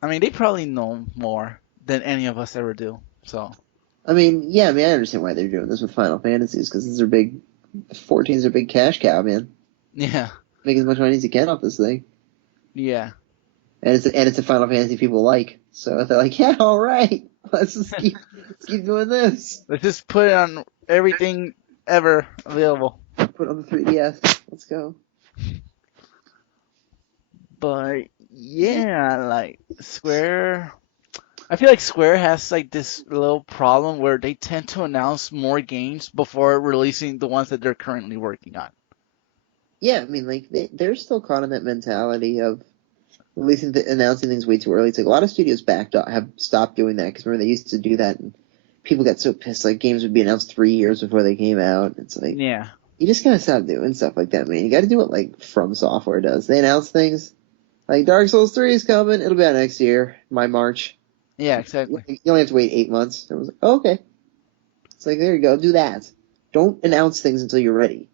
I mean, they probably know more than any of us ever do. So I mean, yeah, I mean, I understand why they're doing this with Final Fantasies because these are big. 14's a big cash cow, man. yeah, Make as much money as you can off this thing, yeah. and it's a Final Fantasy people like. So they're like, yeah, all right, let's keep doing this. Let's just put it on everything ever available. Put it on the 3DS. Let's go. But yeah, like Square, I feel like Square has like this little problem where they tend to announce more games before releasing the ones that they're currently working on. Yeah, I mean, like they're still caught in that mentality of releasing announcing things way too early. It's like a lot of studios backed up, have stopped doing that because remember they used to do that, and people got so pissed. Like games would be announced 3 years before they came out. It's like Yeah, you just gotta stop doing stuff like that, man. You got to do what like From Software does. They announce things like Dark Souls 3 is coming. It'll be out next year, my March. yeah, You exactly. only have to wait 8 months. I was like, oh, okay. It's like there you go, do that. Don't announce things until you're ready.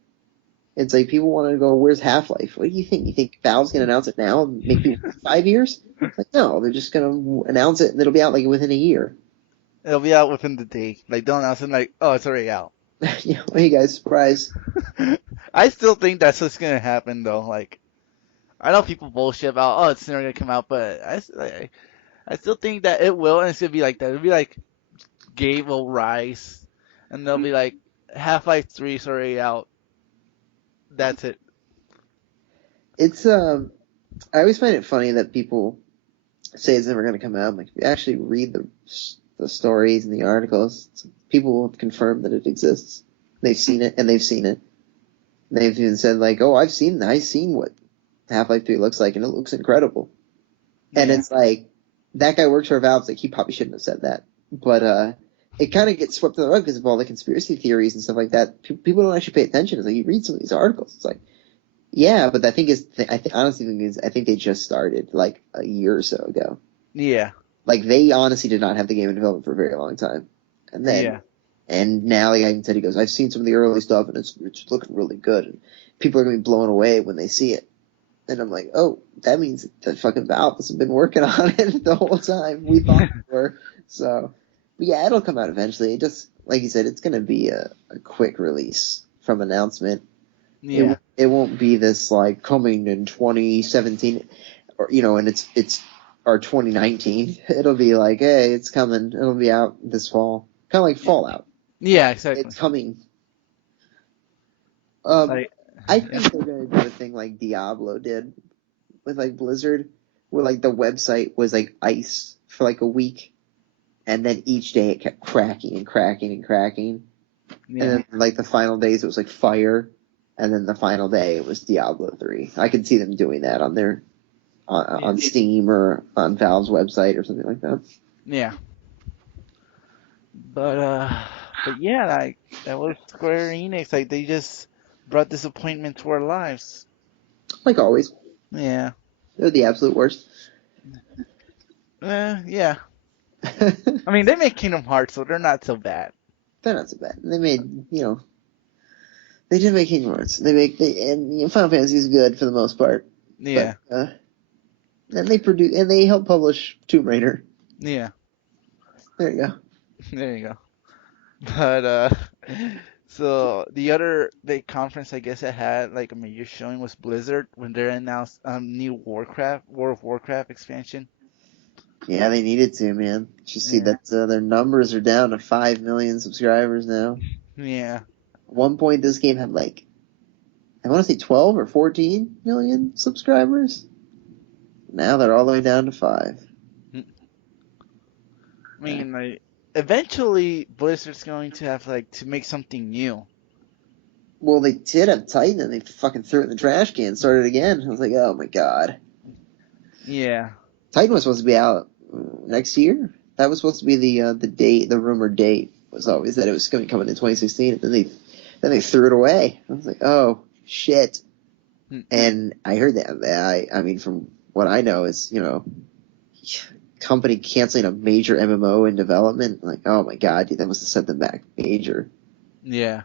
It's like people want to go, where's Half Life? What do you think? You think Valve's gonna announce it now and make people wait 5 years? It's like no, they're just gonna announce it and it'll be out like within a year. It'll be out within the day. Like don't announce it like, oh, it's already out. Hey guys, surprise. I still think that's what's gonna happen though. Like I know people bullshit about, oh, it's never gonna come out, but I still think that it will, and it's gonna be like that. It'll be like Gabe will rise, and they'll be like Half-Life 3 is already out. That's it. It's I always find it funny that people say it's never gonna come out. Like if you actually read the stories and the articles, people have confirmed that it exists. They've seen it and they've seen it. They've even said like, oh, I've seen what Half-Life 3 looks like and it looks incredible. And Yeah. it's like that guy works for Valve. It's like he probably shouldn't have said that, but it kind of gets swept under the rug because of all the conspiracy theories and stuff like that. People don't actually pay attention. It's like you read some of these articles. It's like, yeah, but honestly think is I think they just started like a year or so ago. Yeah. Like they honestly did not have the game in development for a very long time, and then Yeah. and now the guy even said he goes, I've seen some of the early stuff and it's looking really good, and people are gonna be blown away when they see it. And I'm like, oh, that means that fucking Valve has been working on it the whole time. We thought we were. So, but yeah, it'll come out eventually. It just, like you said, it's going to be a quick release from announcement. Yeah. It won't be this like coming in 2017 or, and it's or 2019. It'll be like, hey, it's coming. It'll be out this fall. Kind of like Fallout. Yeah. Exactly. It's coming. Um, Like, I yeah. think they're going to do a thing like Diablo did with like Blizzard, where like the website was like ice for like a week, and then each day it kept cracking and cracking and cracking, and Yeah. then like the final days it was like fire, and then the final day it was Diablo 3. I could see them doing that on their Yeah. on Steam or on Valve's website or something like that. Yeah. But yeah, like that was Square Enix. Like they just brought disappointment to our lives. Like always, Yeah. they're the absolute worst. Yeah. They're I mean, they make Kingdom Hearts, so they're not so bad. not so bad. They made, they did make Kingdom Hearts. And Final Fantasy is good for the most part, but Yeah. and they help publish Tomb Raider. Yeah. There you go. There you go. But so the other big conference I guess I had like a major showing was Blizzard when they announced new World of Warcraft expansion. Yeah, they needed to, man. Did you see Yeah. that their numbers are down to 5 million subscribers now? Yeah. At one point, this game had like I want to say 12 or 14 million subscribers. Now they're all the way down to 5. I mean, like eventually Blizzard's going to have like to make something new. Well, they did have Titan, and they fucking threw it in the trash can, and started again. I was like, oh my god. Yeah. Titan was supposed to be out next year. That was supposed to be the date, the rumored date was always that it was going to come in 2016, and then they threw it away. I was like, oh shit. Hmm. And I heard that. I mean, from what I know, is company canceling a major MMO in development. Like, oh my god, dude, that must have set them back major. Yeah.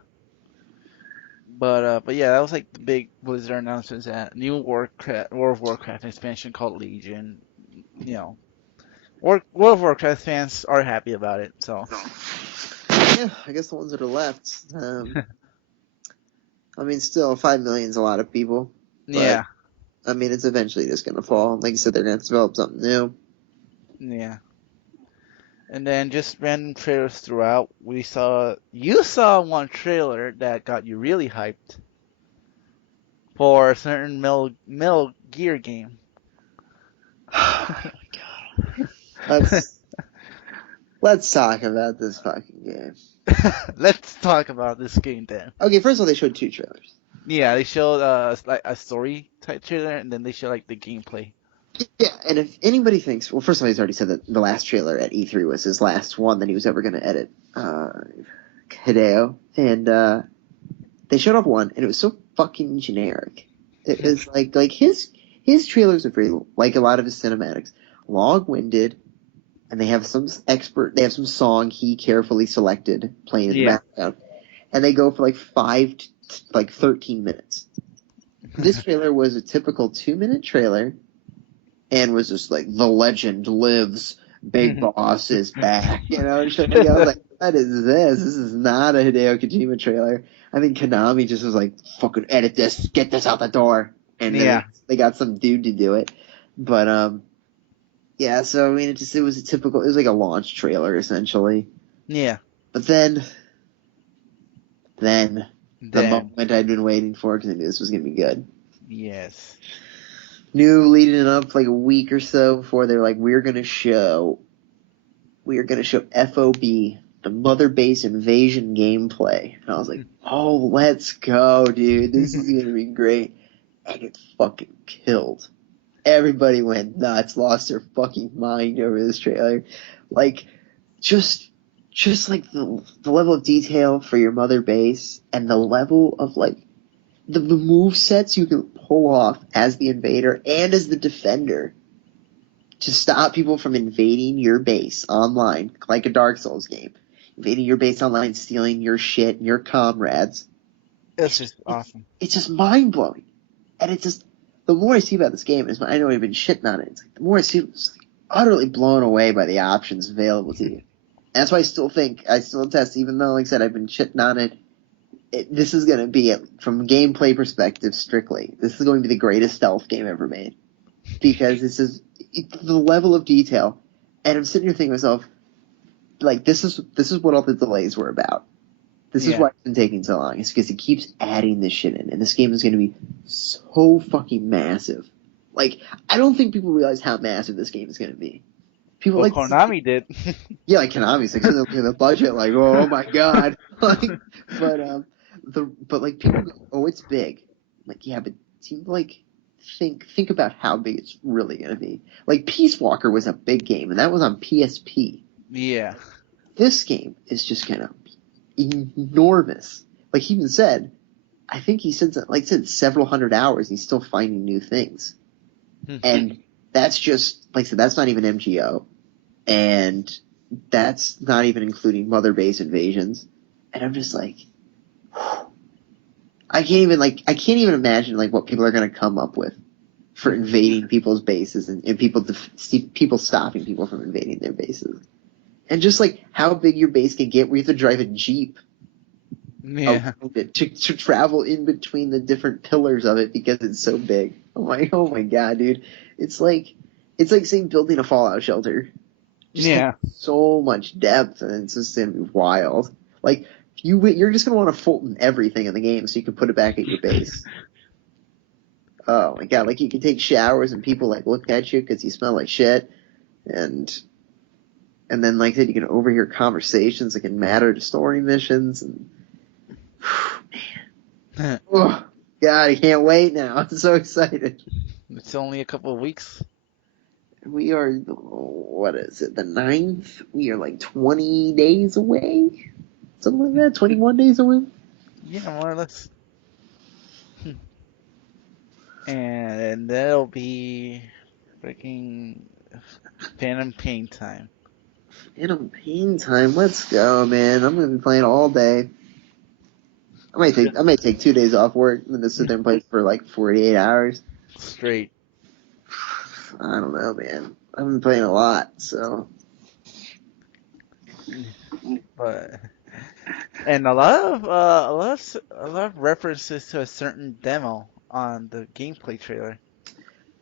But yeah, that was like the big Blizzard announcements that new World of Warcraft expansion called Legion. You know, World of Warcraft fans are happy about it. So Yeah, I guess the ones that are left. I mean, still 5 million is a lot of people, but yeah, I mean, it's eventually just gonna fall. Like you said, they're gonna have to develop something new. yeah. And then just random trailers throughout. You saw one trailer that got you really hyped for a certain Metal Gear game. Oh my god. Let's talk about this fucking game. Let's talk about this game then. Okay, first of all, they showed 2 trailers. Yeah, they showed like a story type trailer, and then they showed like the gameplay. Yeah, and if anybody thinks, well, first of all, he's already said that the last trailer at E3 was his last one that he was ever going to edit, Hideo, and they showed off one, and it was so fucking generic. It was like his trailers are very like a lot of his cinematics, long-winded, and they have they have some song he carefully selected playing in the Yeah. background, and they go for like 13 minutes. This trailer was a typical 2-minute trailer and was just like, the legend lives, Big Boss is back, and shit. I was like, what is this? This is not a Hideo Kojima trailer. I think Konami just was like, fucking edit this, get this out the door, and then Yeah. they got some dude to do it. But yeah, so I mean, it was it was like a launch trailer essentially. Yeah. But then the Then moment I'd been waiting for, because I knew this was gonna be good. yes. Knew leading up like a week or so before they're like, we're gonna show FOB, the Mother Base Invasion gameplay. And I was like, oh, let's go, dude. This is gonna be great. And it fucking killed. Everybody went nuts, lost their fucking mind over this trailer. Like, just like the level of detail for your Mother Base, and the level of like the move sets you can pull off as the invader and as the defender to stop people from invading your base online, like a Dark Souls game. Invading your base online, stealing your shit and your comrades. It's just awesome. It's just mind blowing. And it's just, the more I see about this game, I know I've been shitting on it, it's like, the more I see it's like utterly blown away by the options available to you. And that's why I still attest, even though, like I said, I've been shitting on it, this is going to be, from a gameplay perspective strictly, this is going to be the greatest stealth game ever made. Because the level of detail, and I'm sitting here thinking to myself, like, this is what all the delays were about. This is why it's been taking so long. It's because he keeps adding this shit in, and this game is going to be so fucking massive. Like, I don't think people realize how massive this game is going to be. People Well, like Konami did. yeah, like Konami's like the budget, like, oh my god, like, but like people go, oh, it's big, like, yeah, but people like think about how big it's really gonna be. Like, Peace Walker was a big game, and that was on PSP. Yeah. This game is just gonna be enormous. Like he even said, I think he said, like I said, several hundred hours. He's still finding new things. And that's just, like I said, that's not even MGO. And that's not even including mother base invasions. And I'm just like, I can't even imagine like what people are going to come up with for invading people's bases and people stopping people from invading their bases. And just like how big your base can get where you have to drive a Jeep Yeah. to travel in between the different pillars of it because it's so big. Oh my god, dude. It's like saying building a fallout shelter. Just has Yeah. so much depth and it's just gonna be wild. Like you're just gonna want to Fulton everything in the game so you can put it back at your base. Oh my god, like you can take showers and people like look at you because you smell like shit, and then like I said, you can overhear conversations that can matter to story missions, and oh god, I can't wait now. I'm so excited. It's only a couple of weeks. We are, what is it, the 9th? We are like 20 days away, something like that. 21 days away. Yeah, more or less. And that'll be freaking Phantom Pain time. Phantom Pain time. Let's go, man. I'm gonna be playing all day. I might take 2 days off work and then just sit there and play for like 48 hours. Straight. I don't know, man. I've been playing a lot, so But and a lot of references to a certain demo on the gameplay trailer.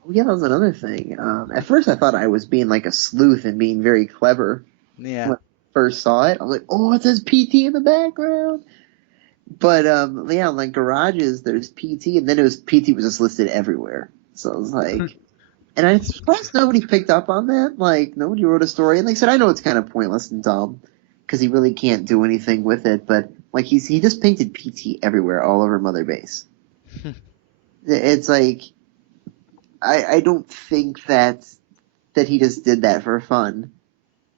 oh, yeah, that was another thing. At first, I thought I was being like a sleuth and being very clever Yeah. when I first saw it. I was like, oh, it says PT in the background. But yeah, like garages, there's PT, and then it was PT was just listed everywhere. So I was like, and I'm surprised nobody picked up on that. Like nobody wrote a story, and like I said, I know it's kind of pointless and dumb because he really can't do anything with it. But like he just painted PT everywhere, all over Mother Base. It's like I don't think that he just did that for fun.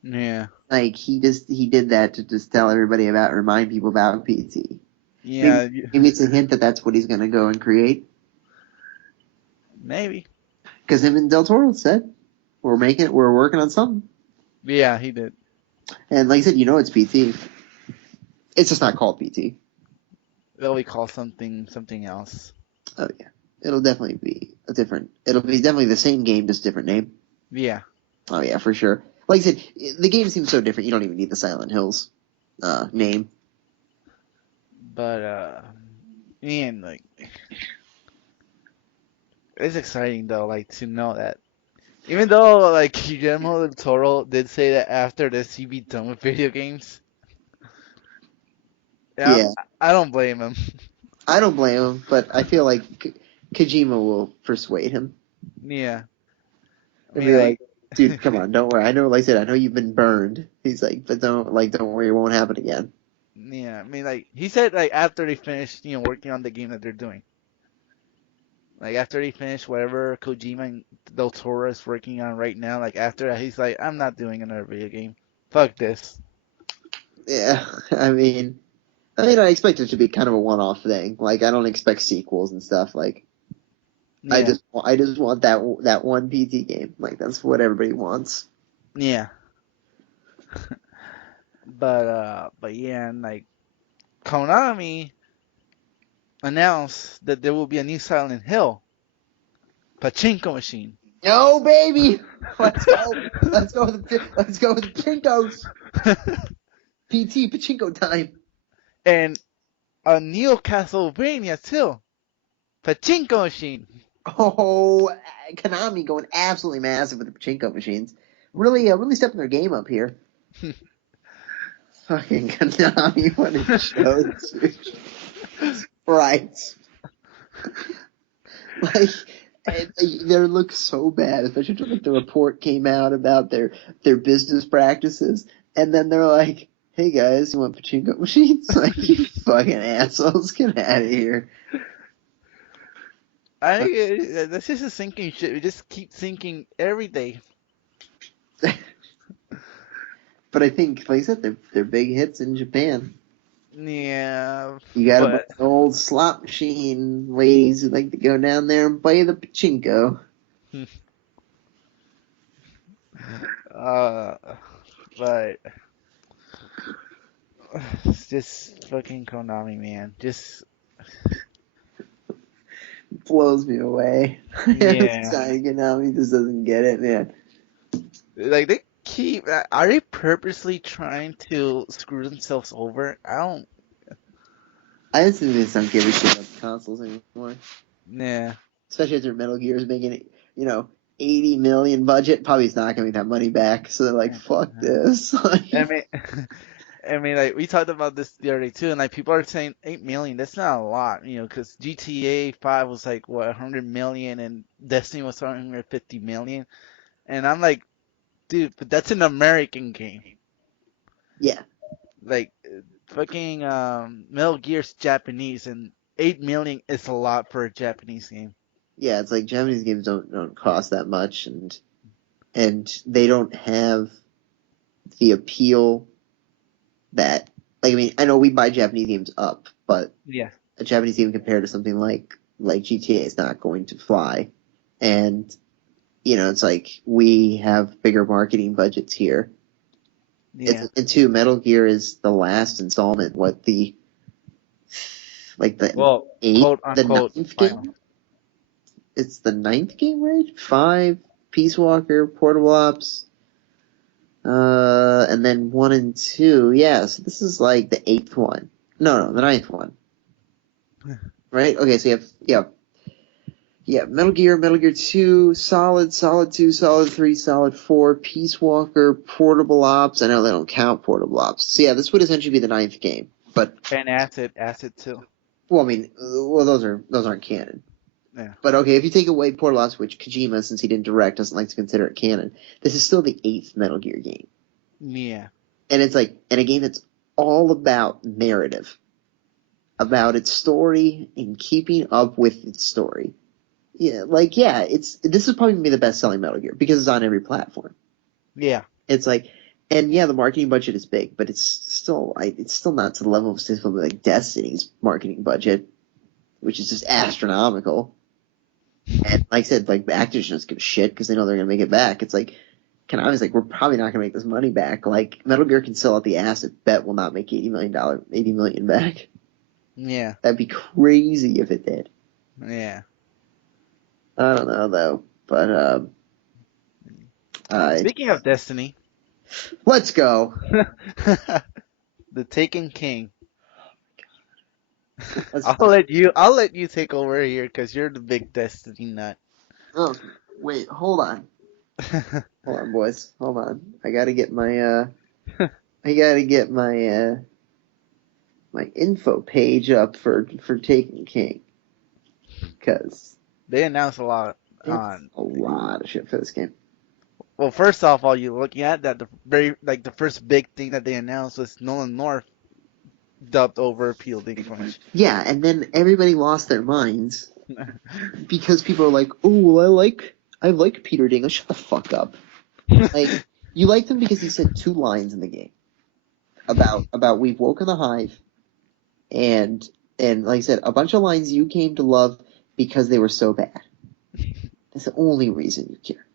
Yeah. Like he did that to just tell everybody remind people about PT. Maybe Yeah. maybe it's a hint that that's what he's gonna go and create. Maybe. Because him and Del Toro said we're working on something. Yeah, he did. And like I said, it's PT. It's just not called PT. They'll be called something else. Oh yeah, it'll definitely be a different. It'll be definitely the same game, just different name. Yeah. Oh yeah, for sure. Like I said, the game seems so different. You don't even need the Silent Hills name. But man, like it's exciting though, like to know that even though like Guillermo del Toro did say that after this he'd be done with video games. Yeah, Yeah, I don't blame him. I don't blame him, but I feel like Kojima will persuade him Yeah. I and mean be like like, "Dude, come on, don't worry. I know, like I said, I know you've been burned." He's like, "But don't worry, it won't happen again." yeah, I mean like he said like after they finished, working on the game that they're doing. Like after they finish whatever Kojima and Del Toro is working on right now, like after that he's like, I'm not doing another video game. Fuck this. Yeah, I expect it to be kind of a one-off thing. Like, I don't expect sequels and stuff. Like, Yeah. I just want that one PT game. Like, that's what everybody wants. Yeah. But yeah, and like Konami announced that there will be a new Silent Hill pachinko machine. No, baby, let's go, let's go with the Pinkos. PT Pachinko time. And a new Castlevania too. Pachinko machine. Oh, Konami going absolutely massive with the Pachinko machines. Really stepping their game up here. Fucking Konami, what a show, dude. Right. Like, they look so bad, especially when like the report came out about their business practices, and then they're like, "Hey guys, you want pachinko machines?" Like, you fucking assholes, get out of here. That's just a sinking shit. We just keep sinking every day. But I think, like I said, they're big hits in Japan. Yeah, You got a bunch but of old slot machine ladies who like to go down there and play the pachinko. uh, but it's just fucking Konami, man. Just Blows me away. Every yeah, time Konami just doesn't get it, man. like they keep. Are they purposely trying to screw themselves over? I don't. I just think they just don't give a shit about the consoles anymore. Yeah. Especially after Metal Gear is making, 80 million budget. Probably it's not gonna make that money back. So they're like, fuck this. I mean, I mean, like we talked about this the other day too, and like people are saying 8 million. That's not a lot, because GTA 5 was like what 100 million, and Destiny was 150 million, and I'm like, dude, but that's an American game. Yeah. Like, fucking Metal Gear's Japanese, and 8 million is a lot for a Japanese game. Yeah, it's like Japanese games don't cost that much, and they don't have the appeal that, like, I mean, I know we buy Japanese games up, but Yeah, a Japanese game compared to something like GTA is not going to fly. And it's like we have bigger marketing budgets here. yeah. And two, Metal Gear is the last installment. What, the Well, eighth, quote the unquote ninth final. game? It's the ninth game, right? Five, Peace Walker, Portable Ops, and then one and two. Yeah, so this is like the eighth one. No, the ninth one. Right? Okay, so yeah, Metal Gear 2, Solid 2, Solid 3, Solid 4, Peace Walker, Portable Ops. I know they don't count Portable Ops. So yeah, this would essentially be the ninth game. But, And acid too. well, I mean, well, those aren't canon. Yeah, But okay, if you take away Portable Ops, which Kojima, since he didn't direct, doesn't like to consider it canon, this is still the eighth Metal Gear game. yeah, And it's like, and a game that's all about narrative, about its story and keeping up with its story. Yeah, like, yeah, this is probably gonna be the best selling Metal Gear because it's on every platform. yeah, It's like, and yeah, the marketing budget is big, but it's still not to the level of something like Destiny's marketing budget, which is just astronomical. And like I said, like Activision doesn't give a shit because they know they're gonna make it back. It's like, Konami's like, we're probably not gonna make this money back. Like Metal Gear can sell out the ass. Bet will not make $80 million back. yeah, That'd be crazy if it did. yeah. I don't know though, but Speaking of Destiny, let's go. the Taken King. Let's I'll let you take over here because you're the big Destiny nut. Oh, wait, hold on, boys, hold on. I gotta get my info page up for Taken King because They announced a lot it's on. a lot of shit for this game. Well, first off, all you looking at that, the first big thing that they announced was Nolan North dubbed over Peeled English. Yeah, and then everybody lost their minds because people are like, "Oh, well, I like Peter Dinklage." Shut the fuck up. Like, you liked him because he said two lines in the game about we've woken the hive, and like I said, a bunch of lines you came to love because they were so bad. That's the only reason you care.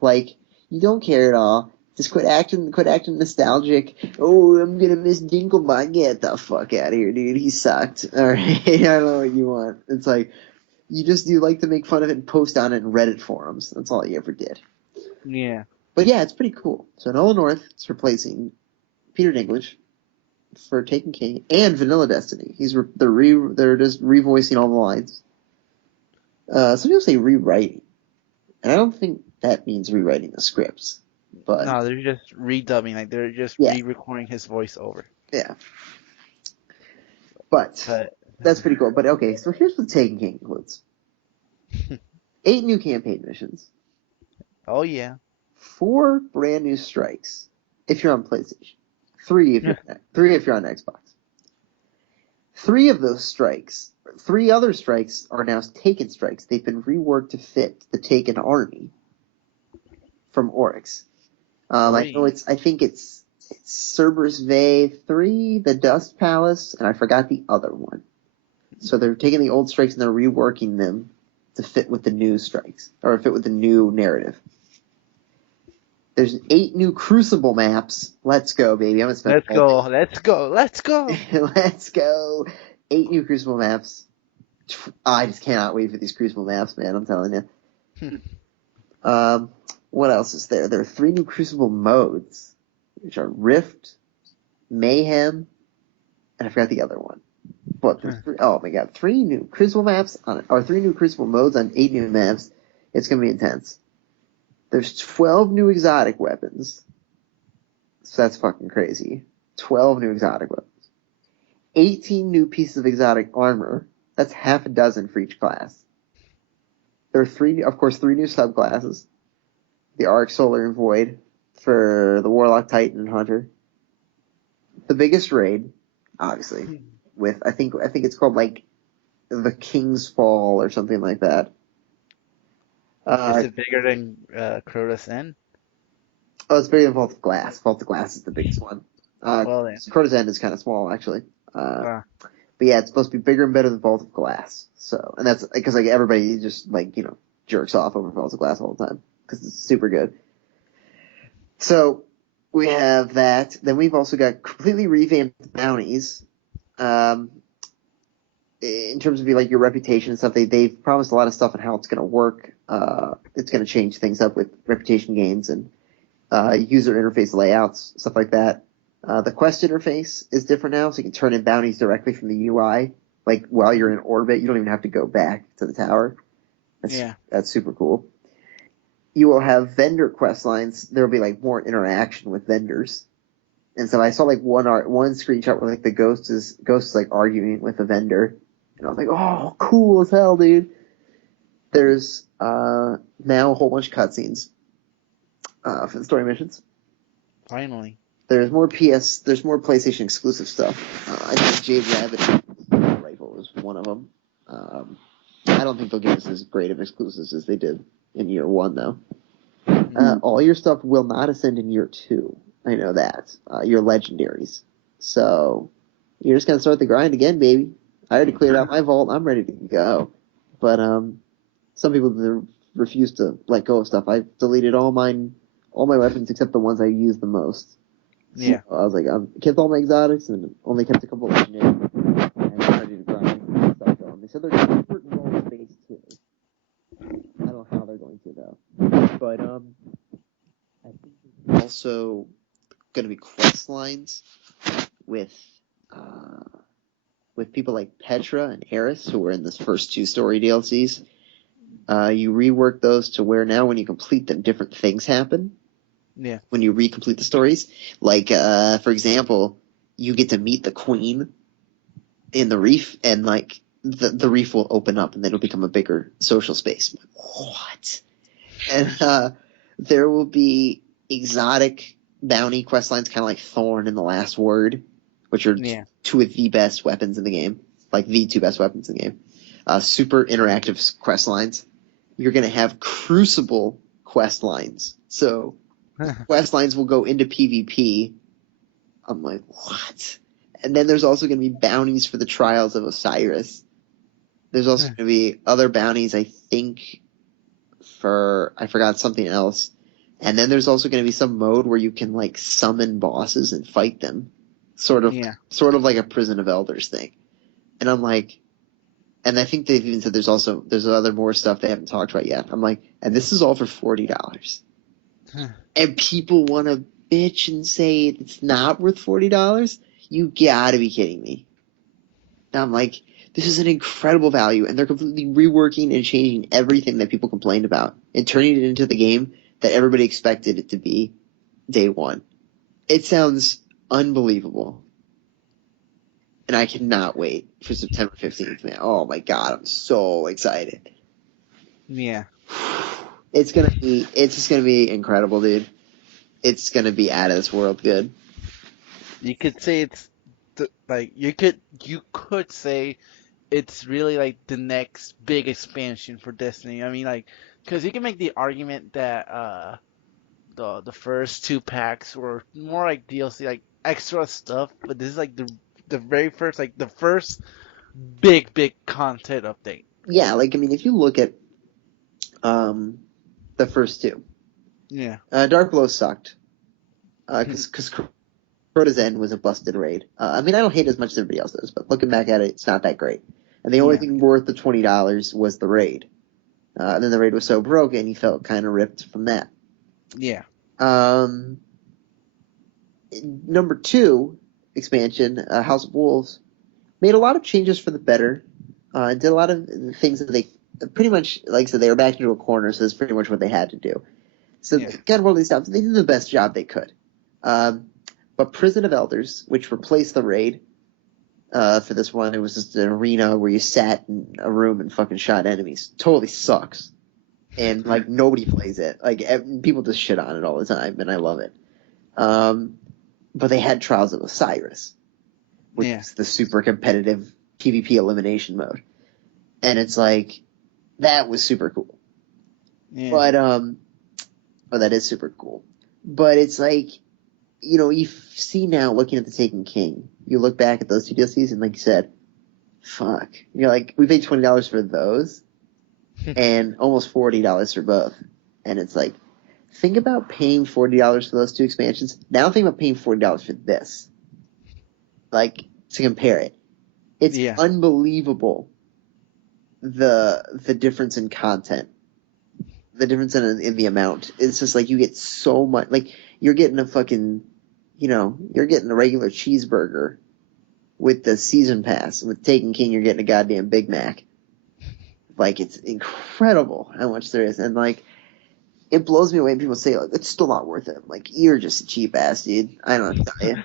Like, you don't care at all. Just quit acting nostalgic. Oh, I'm gonna miss Dinklebot. Get the fuck out of here, dude. He sucked. Alright, I don't know what you want. It's like, you like to make fun of it and post on it in Reddit forums. That's all you ever did. Yeah, But yeah, it's pretty cool. So Nolan North is replacing Peter Dinklage for Taken King and Vanilla Destiny. They're just revoicing all the lines. Some people say rewriting, and I don't think that means rewriting the scripts. But no, they're just redubbing, like they're just yeah, re-recording his voice over. yeah. But But that's pretty cool. But okay, so here's what Taken King includes: 8 new campaign missions, oh yeah, 4 brand new strikes if you're on PlayStation, three if you're on Xbox. 3 other strikes are now Taken strikes. They've been reworked to fit the Taken army from Oryx. oh I know yeah. I think it's Cerberus Bay 3, the Dust Palace, and I forgot the other one. So they're taking the old strikes and they're reworking them to fit with the new strikes, or fit with the new narrative. There's 8 new Crucible maps. Let's go, baby. I'm gonna spend Let's all go. Let's go. Let's go. day. Let's go. 8 new Crucible maps. I just cannot wait for these Crucible maps, man. I'm telling you. What else is there? There are 3 new Crucible modes, which are Rift, Mayhem, and I forgot the other one. But there's oh my god, 3 new Crucible maps or 3 new Crucible modes on 8 new maps. It's gonna be intense. There's 12 new exotic weapons. So that's fucking crazy. 12 new exotic weapons. 18 new pieces of exotic armor. That's half a dozen for each class. There are 3 new subclasses. The Arc, Solar, and Void for the Warlock, Titan, and Hunter. The biggest raid, obviously, with I think it's called like the King's Fall or something like that. Is it bigger than Crota's End? Oh, it's bigger than Vault of Glass. Vault of Glass is the biggest one. Well then. Crota's End is kind of small, actually. Uh, But yeah, it's supposed to be bigger and better than Vault of Glass. So, and that's because like everybody just like jerks off over Vault of Glass all the time because it's super good. So we have that. Then we've also got completely revamped bounties. In terms of like your reputation and stuff, they've promised a lot of stuff on how it's going to work. It's going to change things up with reputation gains and user interface layouts, stuff like that. The quest interface is different now, so you can turn in bounties directly from the UI. Like while you're in orbit, you don't even have to go back to the tower. That's super cool. You will have vendor quest lines. There will be like more interaction with vendors. And so I saw like one screenshot where like the ghost is like arguing with a vendor, and I was like, oh, cool as hell, dude. There's now a whole bunch of cutscenes for the story missions. finally. There's more PlayStation exclusive stuff. I think Jade Rabbit rifle was one of them. I don't think they'll give us as great of exclusives as they did in year 1, though. All your stuff will not ascend in year 2. I know that. Your legendaries. So you're just gonna start the grind again, baby. I already cleared out my vault. I'm ready to go. But some people refuse to let go of stuff. I've deleted all my weapons except the ones I use the most. Yeah. So I was like, I kept all my exotics and only kept a couple of legendary. And I'm ready to grind and stuff going. They said they're going to support goal space too. I don't know how they're going to though. But I think there's also going to be quest lines with people like Petra and Eris, who were in this first 2 story DLCs. You rework those to where now when you complete them, different things happen. Yeah. When you recomplete the stories. Like, for example, you get to meet the queen in the reef, and like the reef will open up and then it'll become a bigger social space. Like, what? And there will be exotic bounty quest lines, kind of like Thorn in the Last Word, which are 2 of the best weapons in the game, like the 2 best weapons in the game. Super interactive quest lines. You're going to have Crucible quest lines. So quest lines will go into PvP. I'm like, what? And then there's also going to be bounties for the Trials of Osiris. There's also going to be other bounties, I think, I forgot something else. And then there's also going to be some mode where you can like summon bosses and fight them. Sort of like a Prison of Elders thing. And I'm like, and I think they've even said there's other more stuff they haven't talked about yet. I'm like, and this is all for $40. And people want to bitch and say it's not worth $40? You gotta be kidding me. And I'm like, this is an incredible value, and they're completely reworking and changing everything that people complained about and turning it into the game that everybody expected it to be day 1. It sounds unbelievable. And I cannot wait for September 15th, man. Oh my god, I'm so excited. Yeah. It's just gonna be incredible, dude. It's gonna be out of this world good. You could say it's you could say it's really like the next big expansion for Destiny. I mean, like, because you can make the argument that the first two packs were more like DLC, like extra stuff. But this is like the very first, like the first big content update. Yeah, like I mean, if you look at um the first two, Yeah, Dark Below sucked because Crota's End was a busted raid. I mean, I don't hate it as much as everybody else does, but looking back at it, it's not that great. And the only yeah, thing worth the $20 was the raid. And then the raid was so broken, you felt kind of ripped from that. yeah, Um, Number two expansion, House of Wolves, made a lot of changes for the better. Did a lot of things that they pretty much, like I said, they were backed into a corner, so that's pretty much what they had to do. So yeah, they got all these stuff. They did the best job they could. But Prison of Elders, which replaced the raid for this one, it was just an arena where you sat in a room and fucking shot enemies. Totally sucks. And like nobody plays it. Like people just shit on it all the time, and I love it. But they had Trials of Osiris, which yeah, is the super competitive PvP elimination mode, and it's like that was super cool. yeah, But oh, that is super cool. But it's like, you know, you see now looking at the Taken King, you look back at those two DLCs and like you said, fuck, you're like, we paid $20 for those and almost $40 for both, and it's like, think about paying $40 for those two expansions. Now think about paying $40 for this. Like, to compare it. It's yeah, unbelievable the difference in content. The difference in the amount. It's just like you get so much, like you're getting a fucking, you know, you're getting a regular cheeseburger with the season pass. With Taken King, you're getting a goddamn Big Mac. Like, it's incredible how much there is. And like, it blows me away when people say, like, it's still not worth it. I'm like, you're just a cheap ass, dude. I don't know to tell you.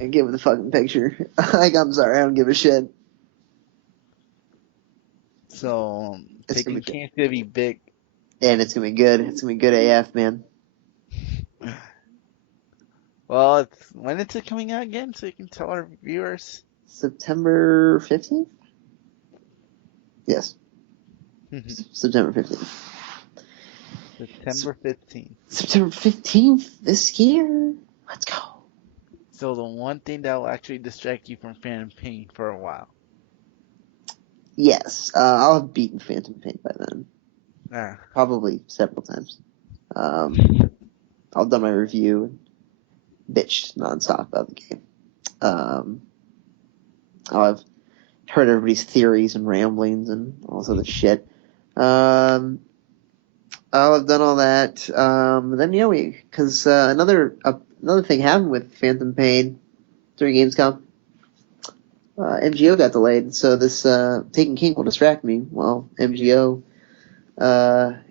I give it the fucking picture. Like, I'm sorry, I don't give a shit. So It's gonna Taking be good. King's gonna be big. And it's gonna be good. It's gonna be good AF, man. Well, when is it coming out again? So you can tell our viewers. September 15th? Yes. September 15th. September 15th. September 15th this year. Let's go. So the one thing that will actually distract you from Phantom Pain for a while. Yes. I'll have beaten Phantom Pain by then. Ah, Probably several times. I'll done my review and bitched nonstop about the game. I'll have heard everybody's theories and ramblings and all this other shit. I'll have done all that. Then yeah, because another thing happened with Phantom Pain during Gamescom. MGO got delayed, so this Taken King will distract me while MGO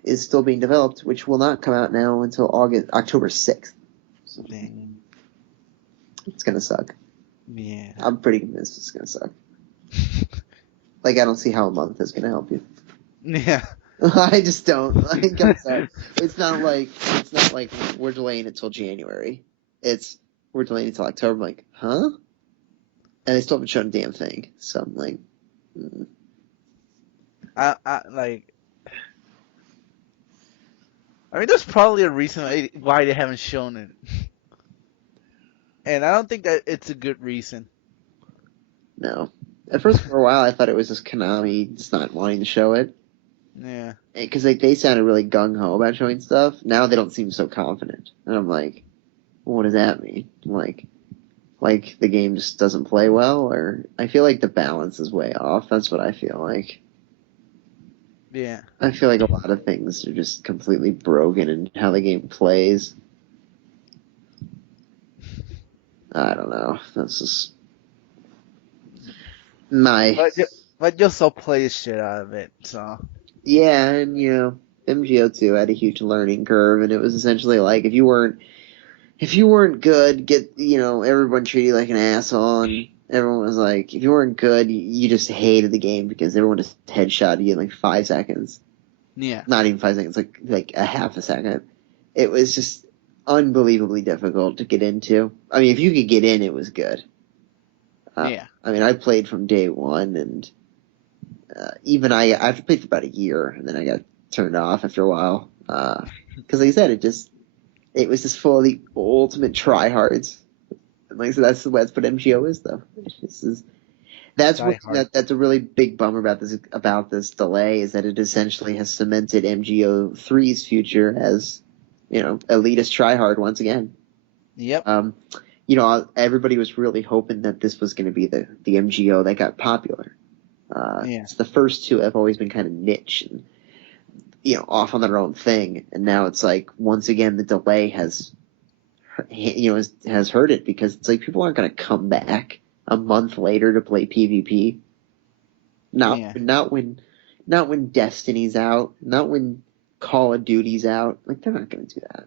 is still being developed, which will not come out now until October 6th. So dang. it's gonna suck. Yeah. I'm pretty convinced it's gonna suck. Like, I don't see how a month is gonna help you. Yeah. I just don't. Like, I'm sorry. It's not like we're delaying it till January. We're delaying it till October. I'm like, huh? And they still haven't shown a damn thing. So I'm like, I like. I mean, there's probably a reason why they haven't shown it, and I don't think that it's a good reason. no. At first, for a while, I thought it was just Konami just not wanting to show it. Yeah. Because like they sounded really gung ho about showing stuff. Now they don't seem so confident, and I'm like, well, what does that mean? Like the game just doesn't play well, or I feel like the balance is way off. That's what I feel like. Yeah. I feel like a lot of things are just completely broken in how the game plays. I don't know. That's just my But you'll still play the shit out of it. So. yeah, and you know, MGO2 had a huge learning curve, and it was essentially like if you weren't good, everyone treated you like an asshole, and everyone was like, if you weren't good, you just hated the game because everyone just headshotted you in like 5 seconds. Yeah. Not even 5 seconds, like a half a second. It was just unbelievably difficult to get into. I mean, if you could get in, it was good. Yeah. I mean, I played from day one, and even I played for about a year, and then I got turned off after a while. Because like I said, it just It was just full of the ultimate tryhards. And like so that's what MGO is though. This is that's Die what Hard. that's a really big bummer about this delay is that it essentially has cemented MGO three's future as elitist tryhard once again. Yep. Um, everybody was really hoping that this was going to be the MGO that got popular. Yeah. The first two have always been kind of niche and off on their own thing, and now it's like once again the delay has hurt it because it's like people aren't going to come back a month later to play PvP. Not Yeah. not when not when Destiny's out, not when Call of Duty's out. Like they're not going to do that.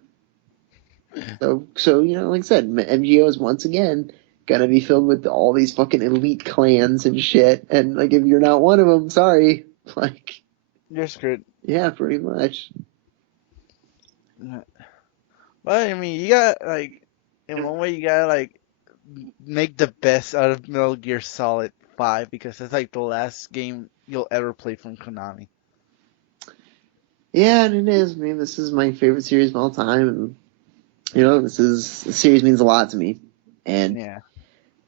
So like I said, MGO is once again gonna be filled with all these fucking elite clans and shit. And like, if you're not one of them, sorry. Like, You're screwed. yeah, pretty much. But I mean, you got like, in one way, you gotta like make the best out of Metal Gear Solid 5 because it's like the last game you'll ever play from Konami. Yeah, and it is. I mean, this is my favorite series of all time, and this series means a lot to me. And Yeah.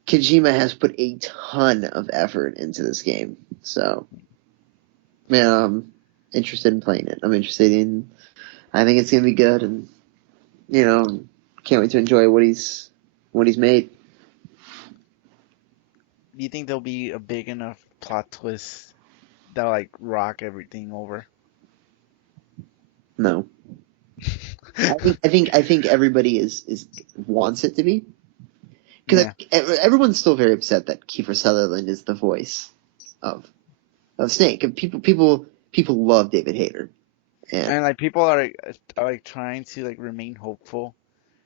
Kojima has put a ton of effort into this game, so man, I'm interested in playing it. I think it's gonna be good, and can't wait to enjoy what he's made. Do you think there'll be a big enough plot twist that'll like rock everything over? No, I think everybody is wants it to be because Yeah. everyone's still very upset that Kiefer Sutherland is the voice of Snake, and people love David Hayter, and And like people are like trying to like remain hopeful,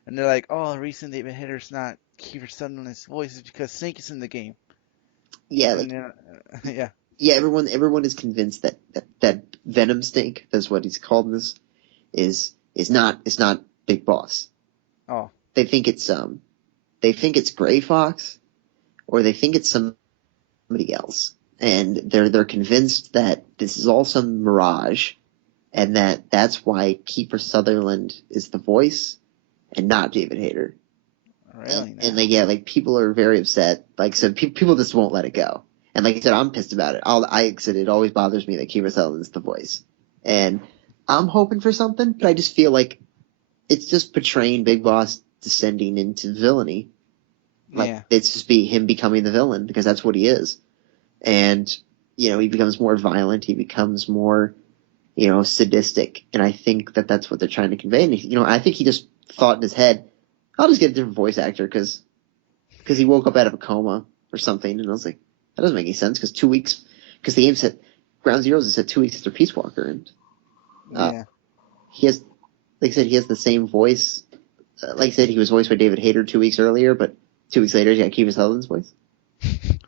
and they're like, "Oh, the reason David Hitter's not Kiefer Sutherland's voice is because Snake is in the game." yeah, And like then, yeah, yeah, everyone is convinced that Venom Snake, that's what he's called in this, is not Big Boss. oh, They think it's Gray Fox, or they think it's somebody else, and they're convinced that this is all some mirage, and that's why Kiefer Sutherland is the voice and not David Hayter. really And now? like yeah, like people are very upset. Like so, people just won't let it go. And like I said, I'm pissed about it. I said it always bothers me that Kiefer Sutherland's the voice, and I'm hoping for something, but I just feel like it's just portraying Big Boss descending into villainy. Like Yeah, it's just him becoming the villain because that's what he is. And he becomes more violent. He becomes more sadistic. And I think that that's what they're trying to convey. And I think he just thought in his head, I'll just get a different voice actor because he woke up out of a coma or something. And I was like, that doesn't make any sense because 2 weeks because the game said Ground Zeroes is said 2 weeks after Peace Walker, and uh, yeah, he has, like I said, he has the same voice. Like I said, he was voiced by David Hayter 2 weeks earlier, but 2 weeks later, he got Kiefer Sutherland's voice.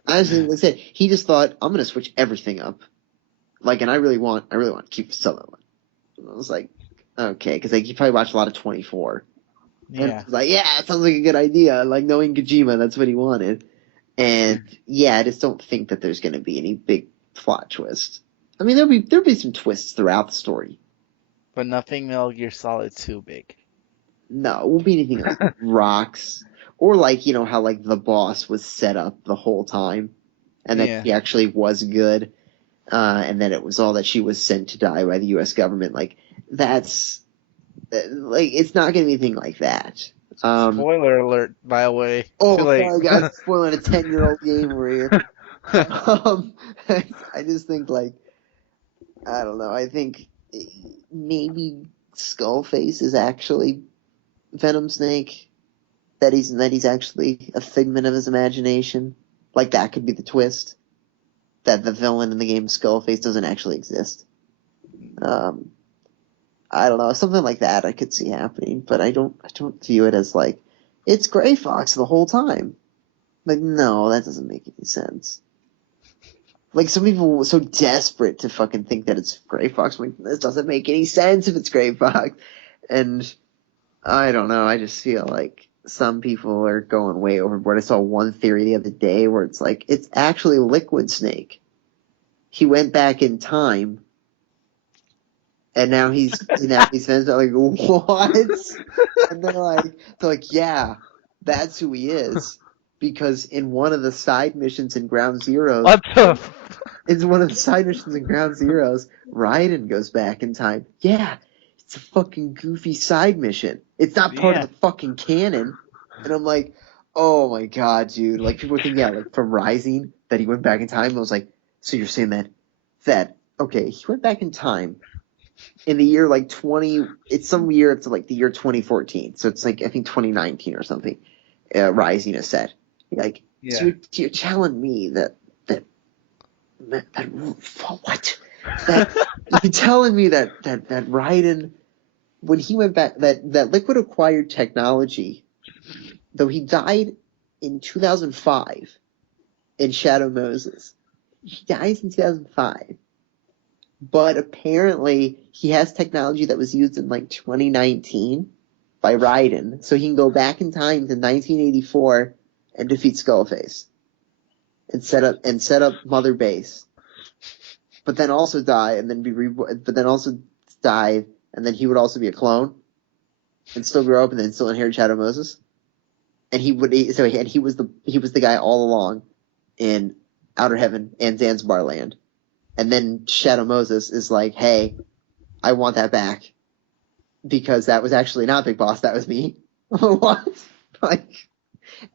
Honestly, like I said, he just thought, I'm gonna switch everything up. Like, and I really want Kiefer Sutherland. And I was like, okay, because like he probably watched a lot of 24, and I yeah. was like, yeah, it sounds like a good idea. Like knowing Kojima, that's what he wanted. And yeah, I just don't think that there's gonna be any big plot twist. I mean, there'll be some twists throughout the story. But nothing Metal Gear Solid too big. No, it won't be anything like rocks or like how like the boss was set up the whole time, and that Yeah, she actually was good, and that it was all that she was sent to die by the U.S. government. Like that's like it's not gonna be anything like that. spoiler alert, by the way. Too Oh, late. sorry guys, spoiling a 10-year-old game over here. Um, I just think like I don't know. I think maybe Skullface is actually Venom Snake. That he's actually a figment of his imagination. Like that could be the twist. That the villain in the game Skullface doesn't actually exist. Um, I don't know, something like that I could see happening, but I don't view it as like it's Gray Fox the whole time. Like no, that doesn't make any sense. Like some people were so desperate to fucking think that it's Gray Fox. I'm like this doesn't make any sense if it's Gray Fox, and I don't know. I just feel like some people are going way overboard. I saw one theory the other day where it's like it's actually Liquid Snake. He went back in time And now he's finished. I'm like, what? And they're like, yeah, that's who he is. Because in one of the side missions in Ground Zeroes, What the? it's one of the side missions in Ground Zeroes, Raiden goes back in time. Yeah, it's a fucking goofy side mission. It's not part of Yeah. the fucking canon. And I'm like, oh my god, dude. Like people were thinking, yeah, like from Rising that he went back in time. I was like, so you're saying that okay, he went back in time in the year like 20, it's some year up to like the year 2014. So it's like, I think 2019 or something, Rising is set. Like, so Yeah. you're telling me that what? That, you're telling me that Raiden, when he went back, that Liquid acquired technology, though he died in 2005 in Shadow Moses. He dies in 2005. But apparently he has technology that was used in like 2019 by Raiden, so he can go back in time to 1984 and defeat Skullface and set up Mother Base. But then also die and then be reborn. But then also die and then he would also be a clone and still grow up and then still inherit Shadow Moses. And he was the guy all along in Outer Heaven and Zanzibar Land. And then Shadow Moses is like, hey, I want that back because that was actually not Big Boss, that was me. What? Like,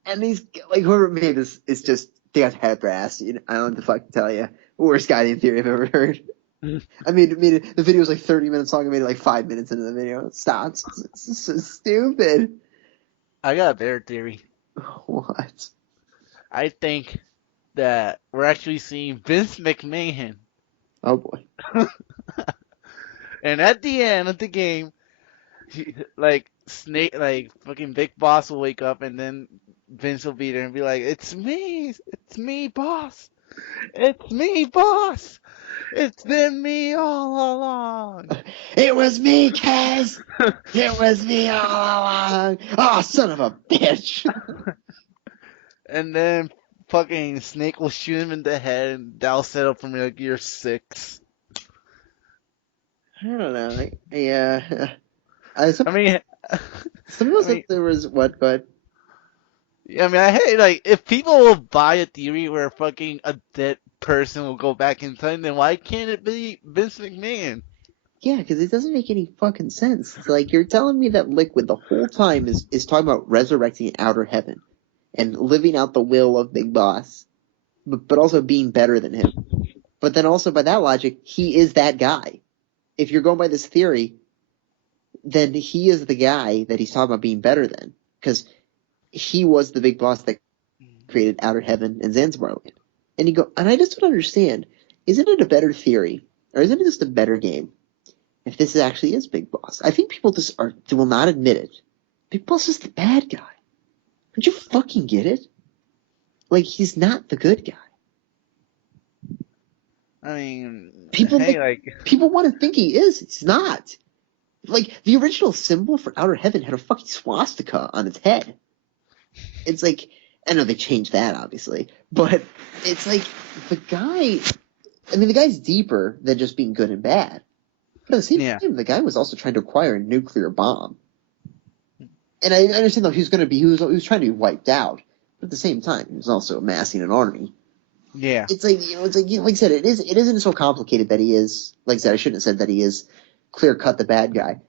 and these, like, whoever made this is just, they got head brass. You know, I don't know what the fuck to tell you. Worst guy in theory I've ever heard. I mean, the video was like 30 minutes long. I made it like 5 minutes into the video. It stops. It's so stupid. I got a better theory. What? I think that we're actually seeing Vince McMahon. Oh boy. And at the end of the game, like Snake, like fucking Big Boss will wake up, and then Vince will be there and be like, "It's me, boss, it's me, boss, it's been me all along." It was me, Kaz! It was me all along! Oh, son of a bitch! And then fucking Snake will shoot him in the head, and that'll set up for me like year 6. I don't know. Yeah. I mean, Some of us I mean, said there was what, but I hate like if people will buy a theory where fucking a dead person will go back in time, then why can't it be Vince McMahon? yeah, because it doesn't make any fucking sense. It's like you're telling me that Liquid the whole time is talking about resurrecting Outer Heaven and living out the will of Big Boss, but also being better than him. But then also by that logic, he is that guy. If you're going by this theory, then he is the guy that he's talking about being better than, because he was the Big Boss that created Outer Heaven and Zanzibar Land. And I just don't understand. Isn't it a better theory, or isn't it just a better game if this actually is Big Boss? I think people just will not admit it. Big Boss is the bad guy. Don't you fucking get it? Like, he's not the good guy. I mean, People hey, like, people want to think he is. He's not. Like, the original symbol for Outer Heaven had a fucking swastika on its head. It's like, I know they changed that, obviously, but it's like, the guy's deeper than just being good and bad. But at the same yeah, time, the guy was also trying to acquire a nuclear bomb. And I understand though he was trying to be wiped out, but at the same time, he was also amassing an army. yeah, It's like, like I said, it isn't so complicated that he is, like I said, I shouldn't have said that he is clear cut the bad guy,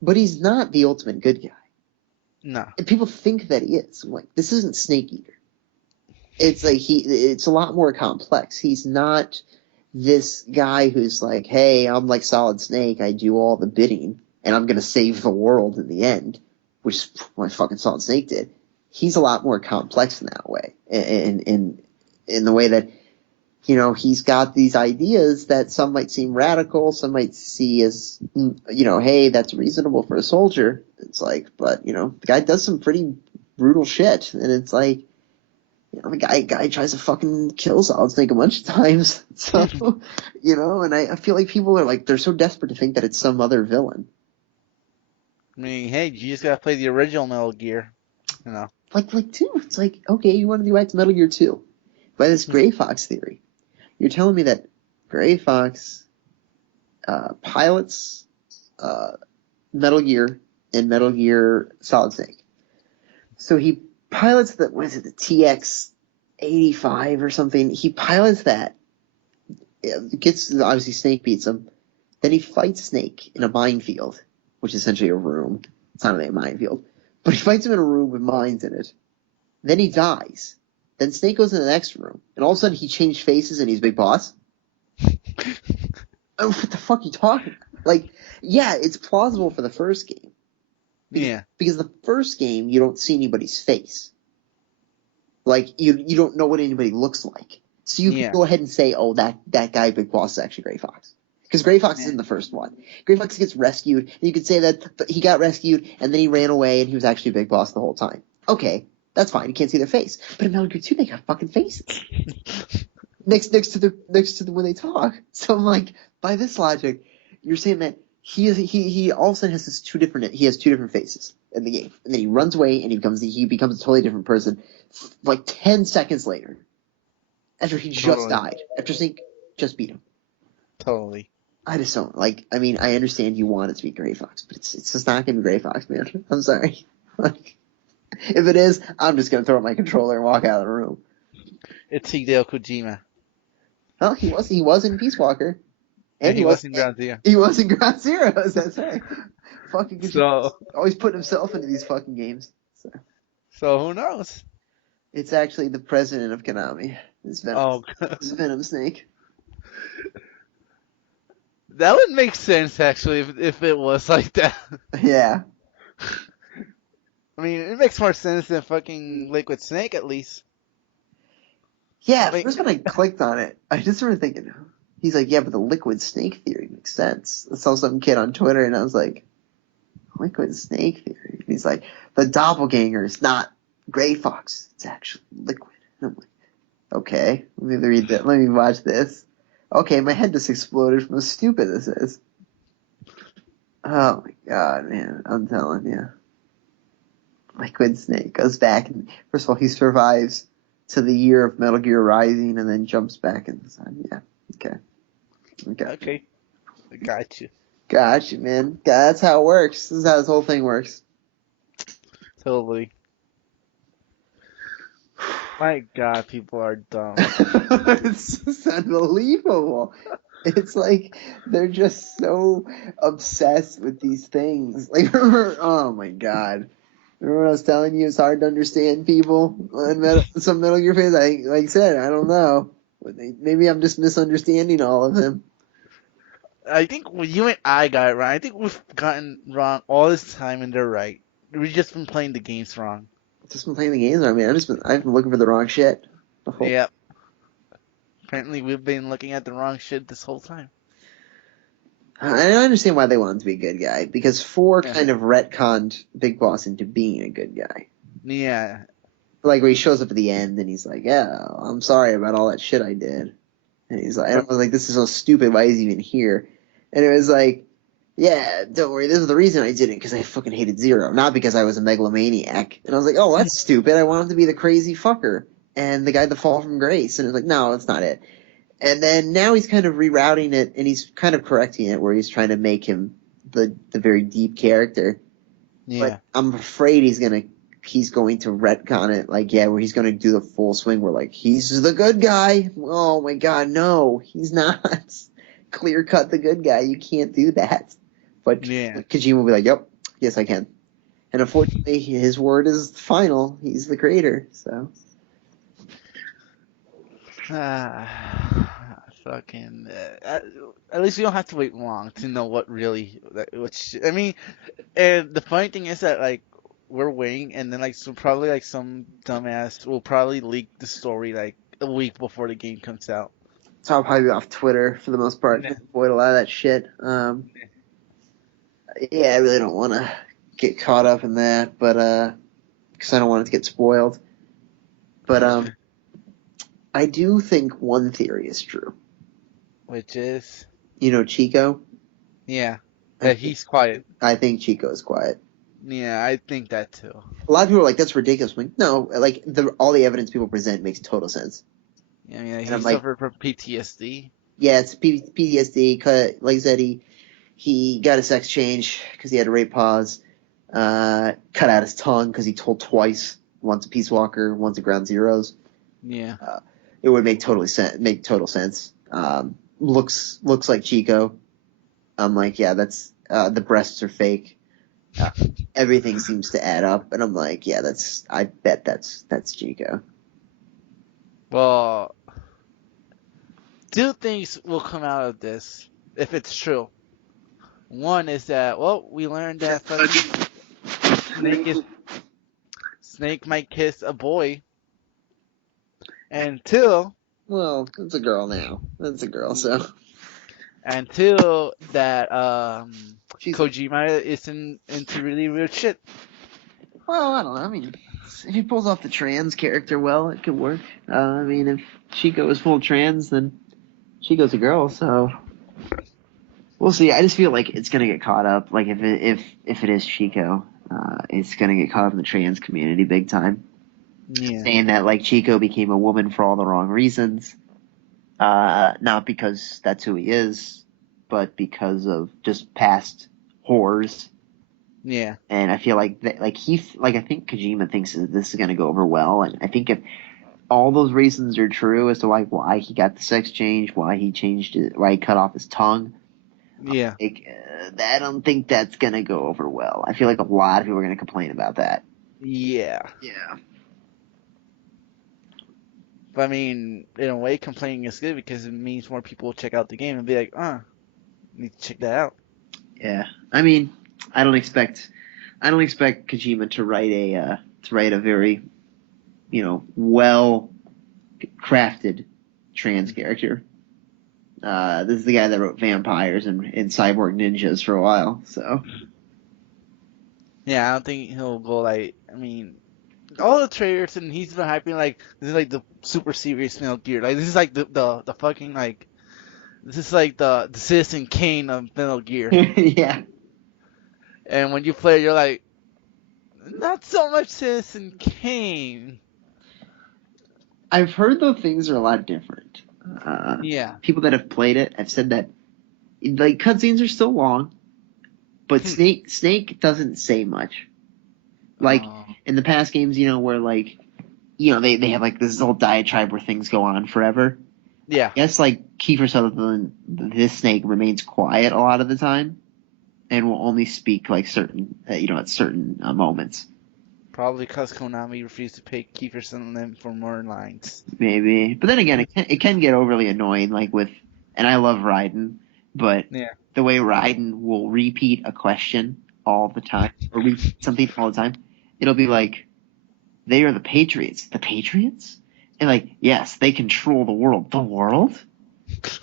but he's not the ultimate good guy. no, And people think that he is. I'm like, this isn't Snake Eater. It's like it's a lot more complex. He's not this guy who's like, hey, I'm like Solid Snake, I do all the bidding, and I'm gonna save the world in the end, which is what fucking Solid Snake did. He's a lot more complex in that way, in the way that, you know, he's got these ideas that some might seem radical, some might see as, you know, hey, that's reasonable for a soldier. It's like, but, you know, the guy does some pretty brutal shit, and it's like, you know, the guy tries to fucking kill Solid Snake a bunch of times. So, you know, and I feel like people are like, they're so desperate to think that it's some other villain. I mean, hey, you just gotta play the original Metal Gear, you know. Like, dude, it's like, okay, you want to do back to Metal Gear 2 by this Gray Fox theory. You're telling me that Gray Fox pilots Metal Gear and Metal Gear Solid Snake. So he pilots the TX-85 or something. He pilots that. Gets obviously Snake beats him. Then he fights Snake in a minefield, which is essentially a room. It's not really a minefield, but he fights him in a room with mines in it. Then he dies. Then Snake goes in the next room, and all of a sudden he changed faces and he's Big Boss. Oh, what the fuck are you talking about? Like, yeah, it's plausible for the first game. Because the first game, you don't see anybody's face. Like, you don't know what anybody looks like. So you can go ahead and say, oh, that guy Big Boss is actually Gray Fox. Because Gray Fox is in the first one. Gray Fox gets rescued, and you could say that he got rescued, and then he ran away, and he was actually Big Boss the whole time. Okay, that's fine. You can't see their face. But in Metal Gear 2, they got fucking faces. next to the when they talk. So I'm like, by this logic, you're saying that he all of a sudden has two different faces in the game, and then he runs away and he becomes a totally different person, like 10 seconds later, after he just died, after Snake just beat him. Totally. I just don't like. I mean, I understand you want it to be Gray Fox, but it's just not gonna be Gray Fox, man. I'm sorry. Like, if it is, I'm just gonna throw up my controller and walk out of the room. It's Hideo Kojima. Well, he was in Peace Walker. And he was in Ground Zero. He was in Ground Zeroes, that's right. Fucking so always putting himself into these fucking games. So who knows? It's actually the president of Konami. It's Venom Snake. That would make sense, actually, if it was like that. Yeah. I mean, it makes more sense than fucking Liquid Snake, at least. Yeah, first when I clicked on it, I just started thinking, he's like, yeah, but the Liquid Snake theory makes sense. I saw some kid on Twitter, and I was like, Liquid Snake theory? And he's like, the doppelganger is not Gray Fox. It's actually Liquid. And I'm like, okay, let me read that. Let me watch this. Okay, my head just exploded from how stupid this is. Oh my god, man. I'm telling you. Liquid Snake goes back, and first of all, he survives to the year of Metal Gear Rising and then jumps back in the sun. Yeah. Okay. I got you. Gotcha, man. That's how it works. This is how this whole thing works. Totally. My god, people are dumb. It's just unbelievable. It's like they're just so obsessed with these things. Like, remember, oh my god. Remember when I was telling you it's hard to understand people? Some Metal Gear fans, like I said, I don't know. Maybe I'm just misunderstanding all of them. I think you and I got it right. I think we've gotten wrong all this time, and they're right. We've just been playing the games wrong. Just been playing the games. I mean, I've been looking for the wrong shit. Yep. Apparently, we've been looking at the wrong shit this whole time. I understand why they want him to be a good guy, because 4 kind of retconned Big Boss into being a good guy. Yeah. Like, where he shows up at the end and he's like, yeah, I'm sorry about all that shit I did. And he's like, I was like, this is so stupid, why is he even here? And it was like, yeah, don't worry, this is the reason I did it, because I fucking hated Zero, not because I was a megalomaniac. And I was like, oh, that's stupid, I want him to be the crazy fucker. And the guy that fall from grace. And it was like, no, that's not it. And then now he's kind of rerouting it, and he's kind of correcting it, where he's trying to make him the very deep character. Yeah. But I'm afraid he's going to retcon it, like, yeah, where he's going to do the full swing, where, like, he's the good guy. Oh my god, no, he's not. Clear cut the good guy, you can't do that. But Kojima will be like, yep, yes I can. And unfortunately, his word is final. He's the creator, so... Fucking. At least you don't have to wait long to know what really. I mean, and the funny thing is that like we're waiting, and then like probably like some dumbass will probably leak the story like a week before the game comes out. So I'll probably be off Twitter for the most part. Avoid a lot of that shit. Yeah, I really don't want to get caught up in that, but because I don't want it to get spoiled. But I do think one theory is true. Which is? You know Chico? Yeah. That he's quiet. I think Chico is quiet. Yeah, I think that too. A lot of people are like, that's ridiculous. I'm like, no, like, all the evidence people present makes total sense. Yeah, I mean, he suffered from PTSD. Yeah, it's PTSD. Like I said, he got a sex change because he had a rape pause. Cut out his tongue because he told twice, once a Peace Walker, once a Ground Zeroes. Yeah. It would make total sense. Looks like Chico. I'm like, yeah, that's the breasts are fake. Everything seems to add up, and I'm like, yeah, I bet that's Chico. Well, two things will come out of this if it's true. One is that, well, we learned that fucking Snake might kiss a boy, and two, Well, it's a girl now. It's a girl, so that she's. Kojima isn't into really weird shit. Well, I don't know. I mean, if he pulls off the trans character well, it could work. I mean, if Chico is full trans, then Chico's a girl, so we'll see. I just feel like it's gonna get caught up. Like if it is Chico, it's gonna get caught up in the trans community big time. Yeah. Saying that like Chico became a woman for all the wrong reasons, not because that's who he is, but because of just past horrors. Yeah. And I feel like I think Kojima thinks that this is gonna go over well, and I think if all those reasons are true as to like why he got the sex change, why he cut off his tongue. Yeah. Like, I don't think that's gonna go over well. I feel like a lot of people are gonna complain about that. Yeah. Yeah. But I mean, in a way, complaining is good because it means more people will check out the game and be like, need to check that out. Yeah. I mean, I don't expect Kojima to write a very, well crafted trans character. This is the guy that wrote vampires and cyborg ninjas for a while, so. Yeah, I don't think he'll go like. I mean, all the trailers and he's been hyping like this is like the super serious Metal Gear. Like this is like the fucking like this is like the Citizen Kane of Metal Gear. Yeah. And when you play it, you're like, not so much Citizen Kane. I've heard though things are a lot different. Yeah. People that have played it have said that like cutscenes are still long, but Snake doesn't say much. Like Oh. in the past games, where like they have like this whole diatribe where things go on forever. Yeah. I guess like Kiefer Sutherland, this Snake remains quiet a lot of the time, and will only speak like certain at certain moments. Probably because Konami refused to pay Kiefer Sutherland for more lines. Maybe, but then again, it can get overly annoying. Like and I love Raiden, but Yeah. the way Raiden will repeat a question all the time or repeat something all the time, it'll be like, they are the Patriots. The Patriots? And like, yes, they control the world. The world?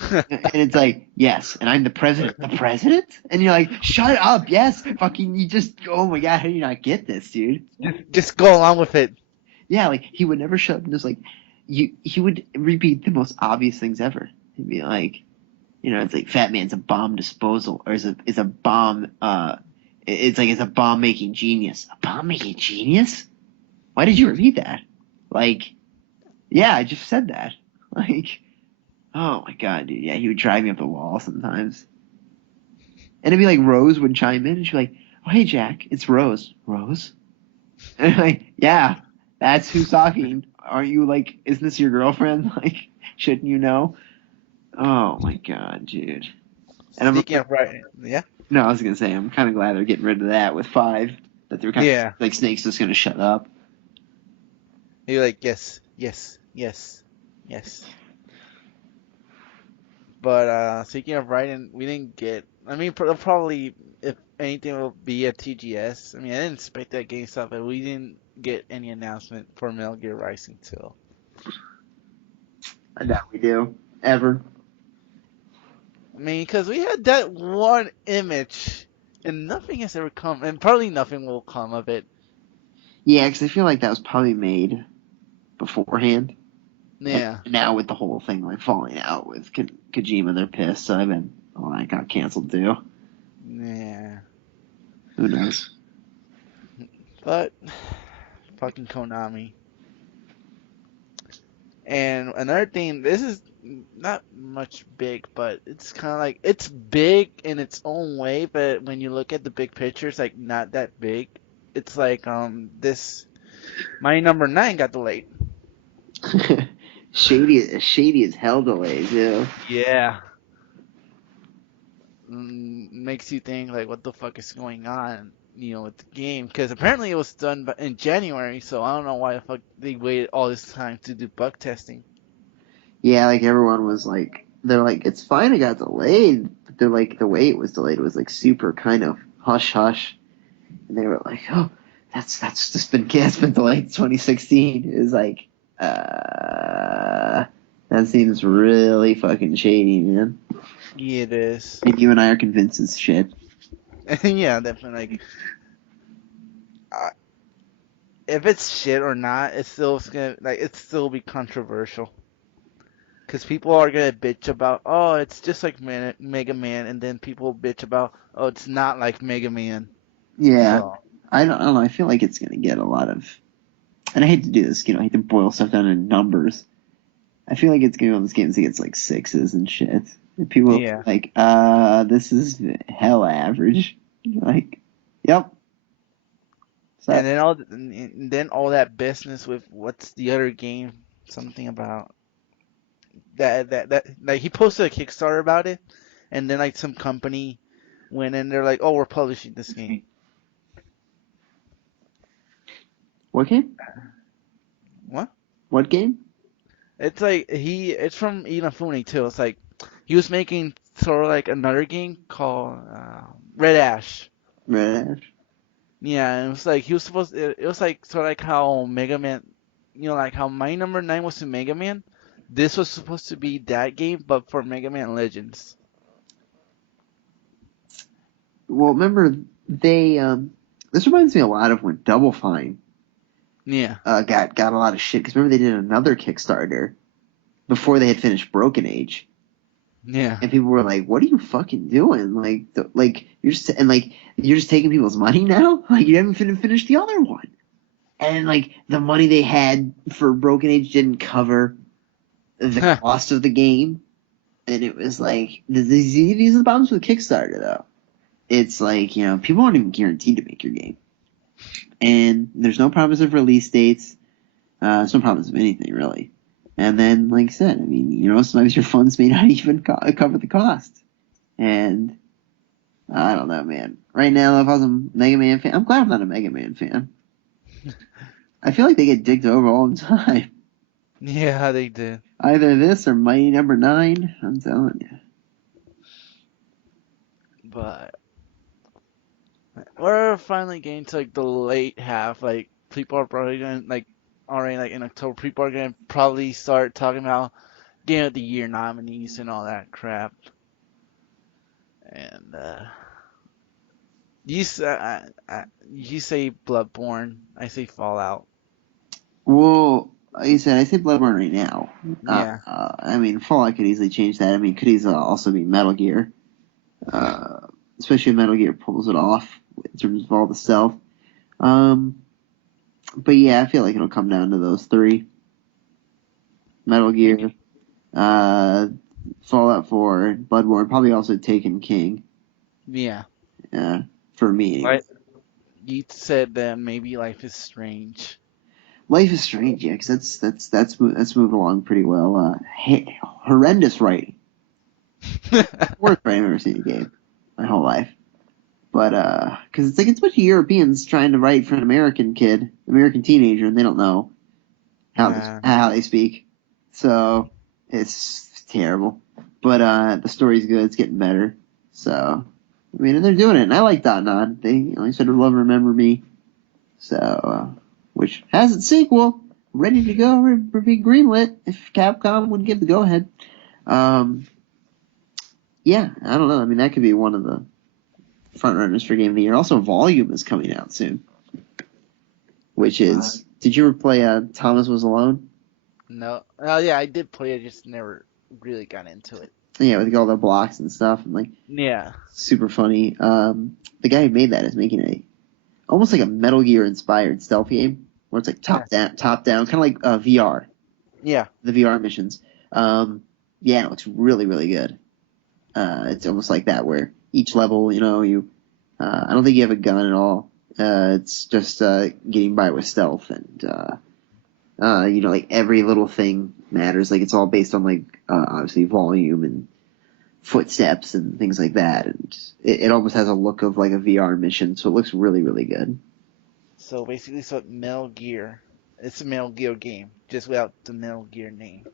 And it's like, yes, and I'm the president. The president? And you're like, shut up, yes, fucking, oh my god, how do you not get this, dude? Just go along with it. Yeah, like, he would never shut up and just like, he would repeat the most obvious things ever. He'd be like, it's like, Fat Man's a bomb disposal, or is a bomb, it's a bomb making genius. A bomb making genius? Why did you repeat that? Like, yeah, I just said that. Like, oh my god, dude. Yeah, he would drive me up the wall sometimes. And it'd be like Rose would chime in and she'd be like, oh, hey, Jack, it's Rose. Rose? And I'm like, yeah, that's who's talking. Aren't you like, isn't this your girlfriend? Like, shouldn't you know? Oh my god, dude. And Speaking of right, yeah. No, I was gonna say I'm kind of glad they're getting rid of that with 5. That they're kind of like Snake's just gonna shut up. You're like, yes, yes, yes, yes. But speaking of Raiden, we didn't get. I mean, probably if anything will be at TGS. I mean, I didn't expect that game stuff, but we didn't get any announcement for Metal Gear Rising 2. I doubt we do ever. I mean, because we had that one image, and nothing has ever come, and probably nothing will come of it. Yeah, because I feel like that was probably made beforehand. Yeah. And now with the whole thing like falling out with Kojima, they're pissed. So that got canceled too. Yeah. Who knows? But fucking Konami. And another thing, this is not much big, but it's kind of like it's big in its own way. But when you look at the big picture, it's like not that big. It's like this my number nine got delayed. Shady as hell delay too. Yeah. Makes you think like what the fuck is going on, with the game? Because apparently it was done in January, so I don't know why the fuck they waited all this time to do bug testing. Yeah, like everyone was like, they're like, it's fine, it got delayed, but they're like, the way it was delayed was like super kind of hush hush, and they were like, oh, that's just been it's been delayed 2016. It was like, that seems really fucking shady, man. Yeah, it is. And you and I are convinced it's shit. Yeah, definitely. Like, uh, if it's shit or not, it's still be controversial. Because people are gonna bitch about, oh, it's just like Mega Man, and then people bitch about, oh, it's not like Mega Man. Yeah, So I don't know. I feel like it's gonna get a lot of, and I hate to do this, I hate to boil stuff down in numbers. I feel like it's gonna be one of those games that gets like sixes and shit. And people are yeah. like, this is hell average. Like, yep. So, And then all that business with what's the other game? Something about that like he posted a Kickstarter about it, and then like some company went in, they're like, oh, we're publishing this game. what game? What? What game? It's from Inafune too. It's like he was making sort of like another game called Red Ash. Red Ash. Yeah, and it was like he was supposed. It was like sort of like how Mega Man, like how my number nine was to Mega Man. This was supposed to be that game, but for Mega Man Legends. Well, remember they this reminds me a lot of when Double Fine Yeah, got a lot of shit because remember they did another Kickstarter before they had finished Broken Age. yeah, And people were like, "What are you fucking doing? Like you're just taking people's money now? Like you haven't finished the other one." And like the money they had for Broken Age didn't cover the cost of the game, and it was like these are the problems with Kickstarter though. It's like people aren't even guaranteed to make your game, and there's no promise of release dates. There's no promise of anything really. And then, like I said, I mean, sometimes your funds may not even cover the cost. And I don't know, man. Right now, if I was a Mega Man fan, I'm glad I'm not a Mega Man fan. I feel like they get digged over all the time. yeah, they did. Either this or Mighty Number Nine. I'm telling you. But we're finally getting to like the late half. Like people are probably gonna like already like in October. People are gonna probably start talking about Game of the Year nominees and all that crap. And you say Bloodborne, I say Fallout. Well, like you said, I say Bloodborne right now. Yeah, I mean, Fallout could easily change that. I mean, could easily also be Metal Gear. Uh, Especially if Metal Gear pulls it off in terms of all the stealth. Um, but yeah, I feel like it'll come down to those three: Metal Gear, uh, Fallout 4, Bloodborne, probably also Taken King. yeah. For me, anyway. Right. You said that maybe Life is Strange. Life is Strange, yeah, because that's moved along pretty well. Horrendous writing, worst writing I've ever seen in a game my whole life. But because it's like it's a bunch of Europeans trying to write for an American kid, American teenager, and they don't know Nah. how they speak, so it's terrible. But the story's good; it's getting better. So I mean, and they're doing it, and I like Dot Nod. They said Love and Remember Me, so which has its sequel ready to go or be greenlit if Capcom would give the go ahead. Um, yeah, I don't know. I mean, that could be one of the front runners for Game of the Year. Also, Volume is coming out soon, which is. Did you ever play Thomas Was Alone? No. Oh yeah, I did play it, just never really got into it. Yeah, with all the blocks and stuff, and like Yeah. super funny. The guy who made that is making almost like a Metal Gear inspired stealth game where it's like Yeah. top down, kind of like VR, Yeah. the VR missions. Yeah, no, it's really, really good. It's almost like that where each level, I don't think you have a gun at all. It's just getting by with stealth, and like every little thing matters. Like it's all based on like obviously volume and footsteps and things like that, and it almost has a look of like a VR mission, so it looks really, really good. So basically, so Metal Gear. It's a Metal Gear game, just without the Metal Gear name.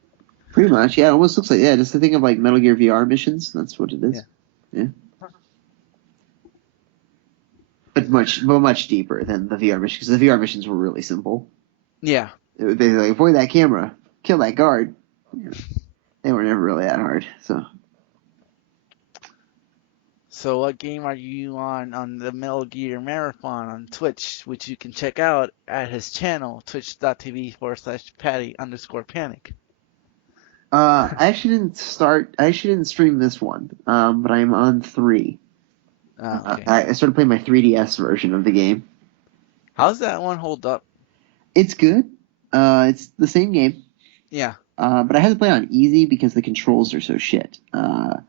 Pretty much, yeah. It almost looks like just to think of like Metal Gear VR missions. That's what it is. Yeah. Yeah, but much deeper than the VR missions because the VR missions were really simple. Yeah. It was basically like avoid that camera, kill that guard. Yeah. They were never really that hard. So So what game are you on the Metal Gear Marathon on Twitch, which you can check out at his channel, twitch.tv/patty_panic. I actually didn't stream this one. But I'm on 3. Ah, okay. I started playing my 3DS version of the game. How's that one hold up? It's good. It's the same game. Yeah. But I had to play on easy because the controls are so shit. I heard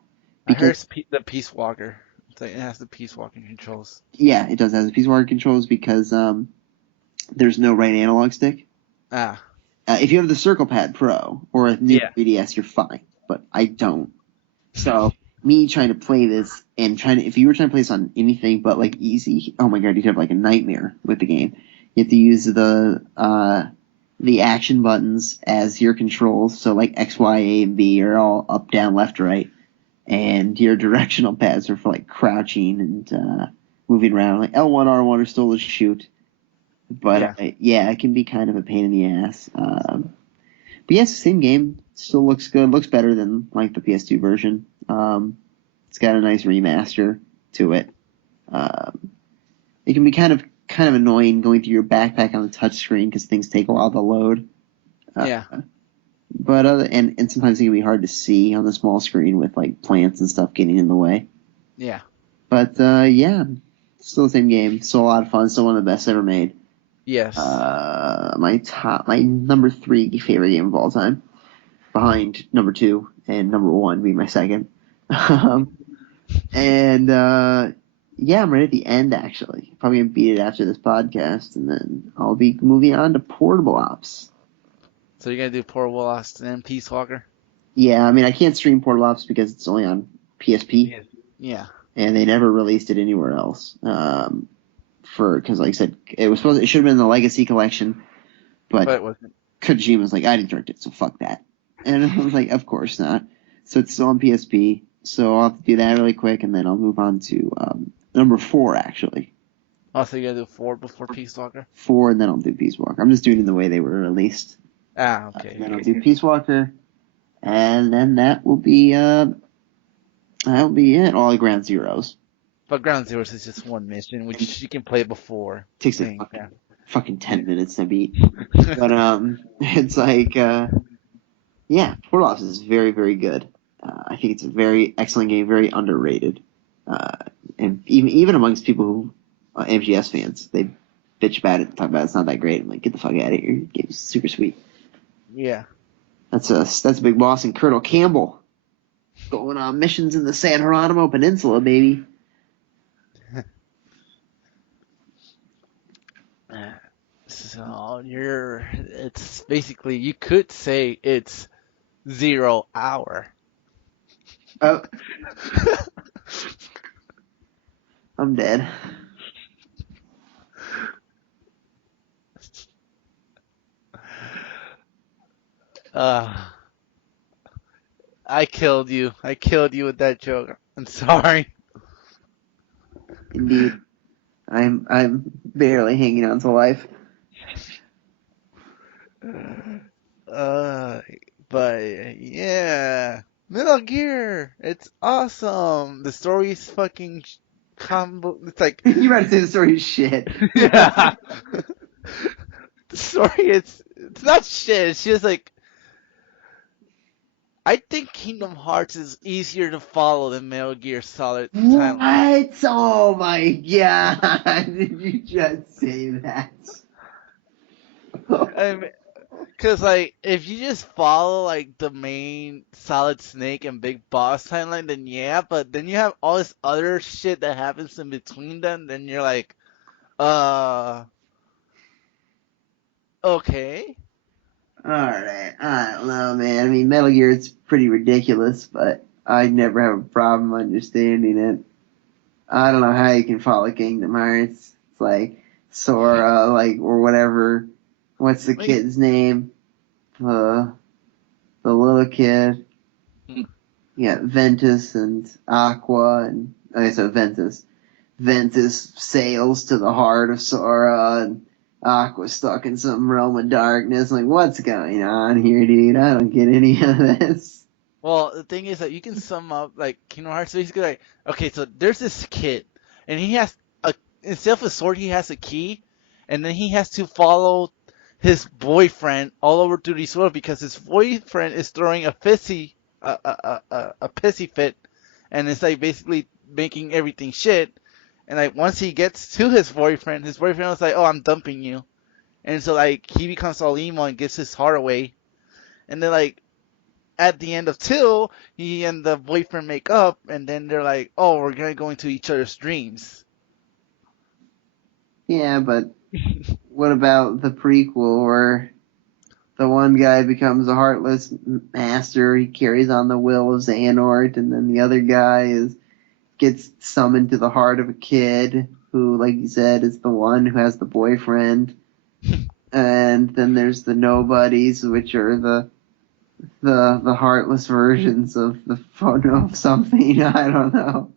Because it's the Peace Walker. It has the Peace Walking controls. yeah, it does have the piece of wire controls because there's no right analog stick. Ah. If you have the Circle Pad Pro or a new Yeah. 3DS, you're fine. But I don't. So me trying to play this and if you were trying to play this on anything but like easy, oh my god, you'd have like a nightmare with the game. You have to use the action buttons as your controls. So like X, Y, A, and B are all up, down, left, right, and your directional pads are for like crouching and moving around. Like L1, R1 are still to shoot, but Yeah. yeah, it can be kind of a pain in the ass. But yes, same game. Still looks good. Looks better than like the PS2 version. It's got a nice remaster to it. Um, it can be kind of annoying going through your backpack on the touchscreen because things take a while to load. Uh, Yeah. but and sometimes it can be hard to see on the small screen with like plants and stuff getting in the way. Yeah. But yeah, still the same game. Still a lot of fun. Still one of the best ever made. Yes. My number 3 favorite game of all time, behind number 2 and number 1 being my second. Um, and yeah, I'm right at the end actually. Probably gonna beat it after this podcast, and then I'll be moving on to Portable Ops. So you're gonna do Portable Lost and then Peace Walker? Yeah, I mean I can't stream Portable Ops because it's only on PSP, Yes. Yeah. and they never released it anywhere else. Because like I said, it should have been the Legacy Collection, But but it wasn't. Kojima's like, I didn't direct it, so fuck that. And I was like, of course not. So it's still on PSP. So I'll have to do that really quick, and then I'll move on to number 4, actually. Oh, so you gotta do 4 before Peace Walker? 4, and then I'll do Peace Walker. I'm just doing it the way they were released. Ah, okay. Then I'll do Peace Walker, and then that'll be it. All the Ground Zeroes. But Ground Zeroes is just one mission, which you can play before. Takes like thing. Yeah. fucking 10 minutes to beat. But it's like yeah, Portal Ops is very, very good. I think it's a very excellent game, very underrated. And even amongst people who MGS fans, they bitch about it, talk about it's not that great. I'm like, get the fuck out of here. The game's super sweet. Yeah. That's a big boss and Colonel Campbell going on missions in the San Geronimo Peninsula, baby. So it's basically, you could say it's 0 hour. Oh, I'm dead. Uh, I killed you. I killed you with that joke. I'm sorry. Indeed, I'm barely hanging on to life. Uh, but yeah, Metal Gear, it's awesome. The story's fucking combo. It's like, You about to say the story is shit. yeah. The story it's not shit. It's just like, I think Kingdom Hearts is easier to follow than Metal Gear Solid Timeline. What? Oh my god! Did you just say that? Because Cause like if you just follow like the main Solid Snake and Big Boss timeline, then yeah. But then you have all this other shit that happens in between them. Then you're like, uh, okay. Alright, I don't know, man. I mean, Metal Gear is pretty ridiculous, but I never have a problem understanding it. I don't know how you can follow Kingdom Hearts. It's like Sora, like, or whatever. What's the Like, kid's name? The the little kid. Yeah, Ventus and Aqua, and okay, so Ventus. Ventus sails to the heart of Sora, and Aqua's stuck in some realm of darkness. Like, what's going on here, dude? I don't get any of this. well, the thing is that you can sum up like Kingdom Hearts basically like, okay, so there's this kid, and he has a instead of a sword, he has a key, and then he has to follow his boyfriend all over through these world because his boyfriend is throwing a pissy fit, and it's like basically making everything shit. And like once he gets to his boyfriend was like, "Oh, I'm dumping you," and so like he becomes all emo and gives his heart away. And then like at the end of two, he and the boyfriend make up, and then they're like, "Oh, we're gonna go into each other's dreams." Yeah, but what about the prequel where the one guy becomes a heartless master, he carries on the will of Xehanort, and then the other guy is gets summoned to the heart of a kid who, like you said, is the one who has the boyfriend. And then there's the nobodies, which are the heartless versions of the photo of something. I don't know.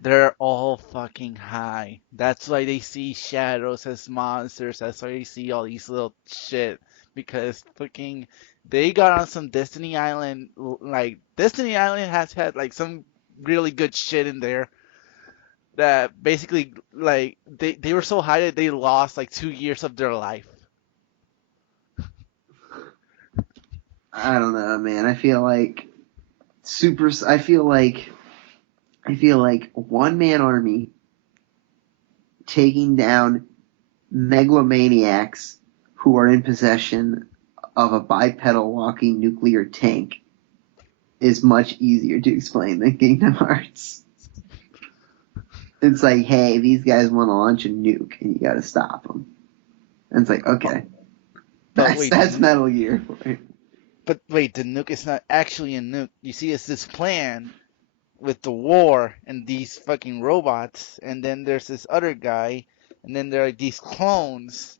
They're all fucking high. That's why they see shadows as monsters. That's why they see all these little shit. Because fucking they got on some Destiny Island. Like Destiny Island has had like some really good shit in there that basically like they were so high that they lost like 2 years of their life. I don't know, man. I feel like one man army taking down megalomaniacs who are in possession of a bipedal walking nuclear tank is much easier to explain than Kingdom Hearts. It's like, hey, these guys want to launch a nuke and you got to stop them. And it's like, okay, But that's wait, that's Metal Gear. the nuke is not actually a nuke. You see, it's this plan with the war and these fucking robots, and then there's this other guy, and then there are these clones,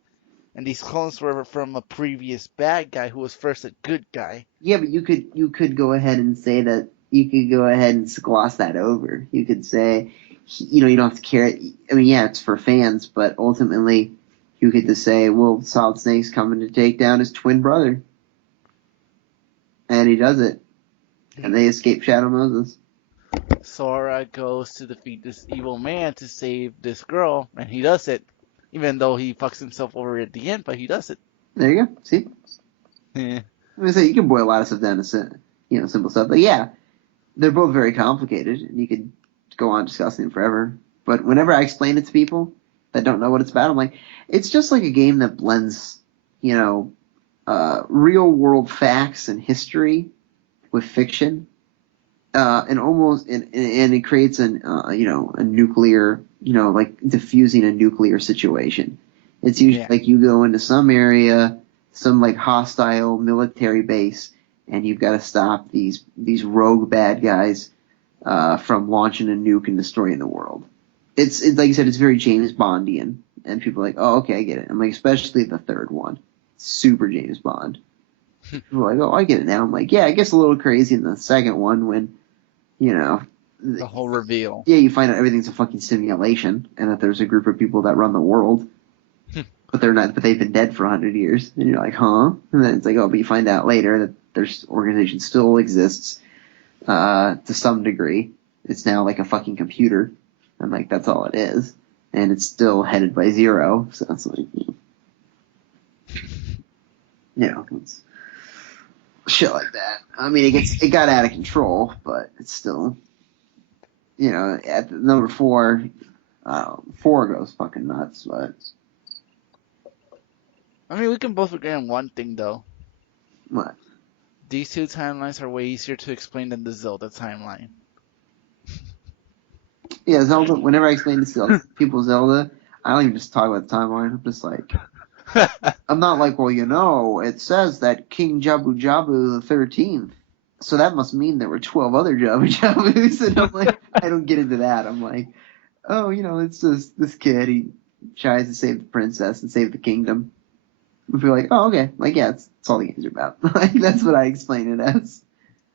and these clones were from a previous bad guy who was first a good guy. Yeah, but you could go ahead and say that you could go ahead and gloss that over. You could say, you don't have to care. I mean, yeah, it's for fans, but ultimately, you could just say, well, Solid Snake's coming to take down his twin brother, and he does it, and they escape Shadow Moses. Sora goes to defeat this evil man to save this girl, and he does it, even though he fucks himself over at the end, but he does it. There you go. See, Yeah. I'm gonna say you can boil a lot of stuff down to simple stuff. But yeah, they're both very complicated, and you could go on discussing them forever. But whenever I explain it to people that don't know what it's about, I'm like, it's just like a game that blends, real world facts and history with fiction, and it creates a nuclear, like diffusing a nuclear situation. It's usually Yeah. like you go into some area, some like hostile military base, and you've got to stop these rogue bad guys from launching a nuke and destroying the world. It's like you said, it's very James Bondian, and people are like, oh, okay, I get it. I'm like, especially the third one, super James Bond. People are like, oh, I get it now. I'm like, yeah, it gets a little crazy in the second one when, you know, The whole reveal. yeah, you find out everything's a fucking simulation, and that there's a group of people that run the world, but they're not. But they've been dead for 100 years, and you're like, huh? And then it's like, oh, but you find out later that their organization still exists to some degree. It's now like a fucking computer, and like that's all it is, and it's still headed by Zero. So it's like, it's shit like that. I mean, it got out of control, but it's still, at the number 4, 4 goes fucking nuts, but I mean, we can both agree on one thing though. What? These two timelines are way easier to explain than the Zelda timeline. Yeah, Zelda. Whenever I explain to people Zelda, I don't even just talk about the timeline. I'm just like, I'm not like, well, it says that King Jabu Jabu the 13th, so that must mean there were 12 other Jabu Jabus. And I'm like, I don't get into that. I'm like, oh, it's just this kid. He tries to save the princess and save the kingdom. If you're like, oh, okay, like, yeah, that's all the games are about. Like, that's what I explain it as.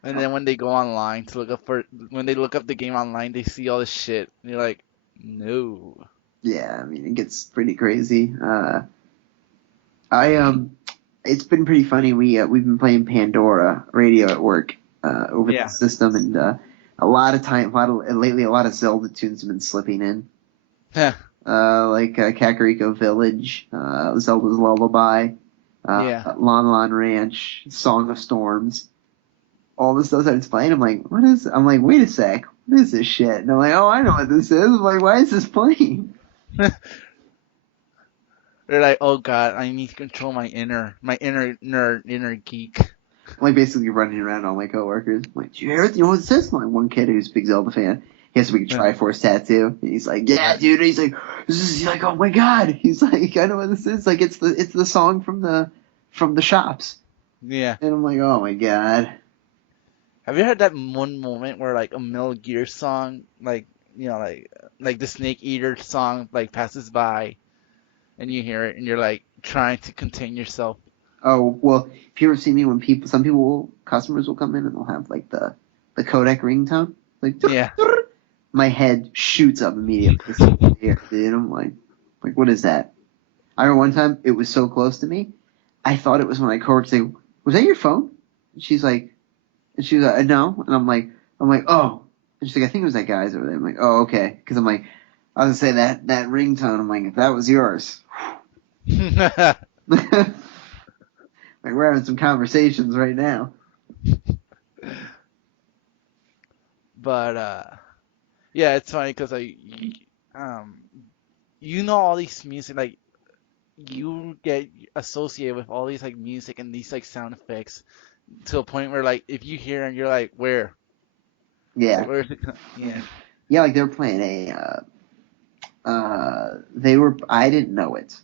And then when they go online to look up when they look up the game online, they see all this shit. And you're like, no. Yeah, I mean, it gets pretty crazy. It's been pretty funny. We've been playing Pandora Radio at work over the Yeah. system, and lately a lot of Zelda tunes have been slipping in. Like Kakariko Village, Zelda's Lullaby, Yeah. Lon Lon Ranch, Song of Storms. All this stuff that's playing. I'm like, what is? I'm like, wait a sec, what is this shit? And I'm like, oh, I know what this is. I'm like, why is this playing? They're like, oh god, I need to control my inner nerd, inner geek. I'm like basically running around all my coworkers. I'm like, do you hear it? You know what it says? I'm like, one kid who's a big Zelda fan. He has a big Triforce tattoo. And he's like, yeah, dude. And he's like, he's like, oh my god. He's like, I know what this is. Like, it's the song from the shops. Yeah. And I'm like, oh my god. Have you heard that one moment where like a Metal Gear song, like the Snake Eater song, like passes by, and you hear it, and you're like trying to contain yourself? Oh well, if you ever see me when customers will come in and they'll have like the codec ringtone, like Yeah. my head shoots up immediately. It's in the air, dude. I'm like, what is that? I remember one time it was so close to me, I thought it was when my coworker said, "Was that your phone?" And she was like, "No," and I'm like, "Oh," and she's like, "I think it was that guy's over there." I'm like, "Oh, okay," because I'm like, I was gonna say that ringtone. I'm like, if that was yours. Like we're having some conversations right now. But yeah, it's funny because um, all these music, like you get associated with all these like music and these like sound effects to a point where like if you hear them, you're like, where? Yeah. Like, where's it? Yeah. Yeah, like they were playing I didn't know it,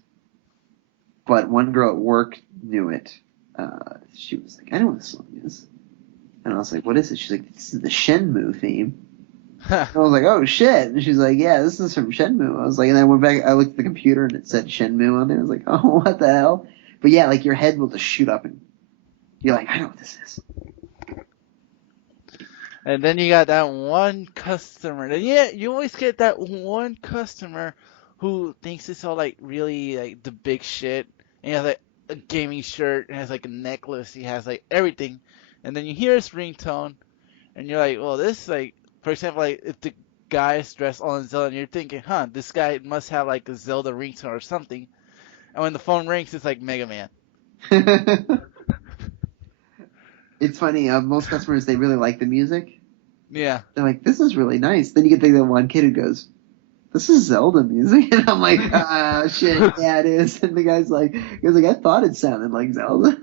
but one girl at work knew it. She was like, I know what this song is. And I was like, what is it? She's like, this is the Shenmue theme. And I was like, oh shit. And she's like, yeah, this is from Shenmue. I was like, and then I went back, I looked at the computer and it said Shenmue on there. I was like, oh, what the hell? But yeah, like your head will just shoot up and you're like, I know what this is. And then you got that one customer. And yeah, you always get that one customer who thinks it's all like really like the big shit. And he has like a gaming shirt and has like a necklace. He has like everything. And then you hear his ringtone and you're like, well, this like, for example, like if the guy is dressed all in Zelda and you're thinking, huh, this guy must have like a Zelda ringtone or something. And when the phone rings, it's like Mega Man. It's funny. Most customers, they really like the music. Yeah. They're like, this is really nice. Then you get the one kid who goes, this is Zelda music. And I'm like, shit, yeah, it is. And the guy's like, I thought it sounded like Zelda.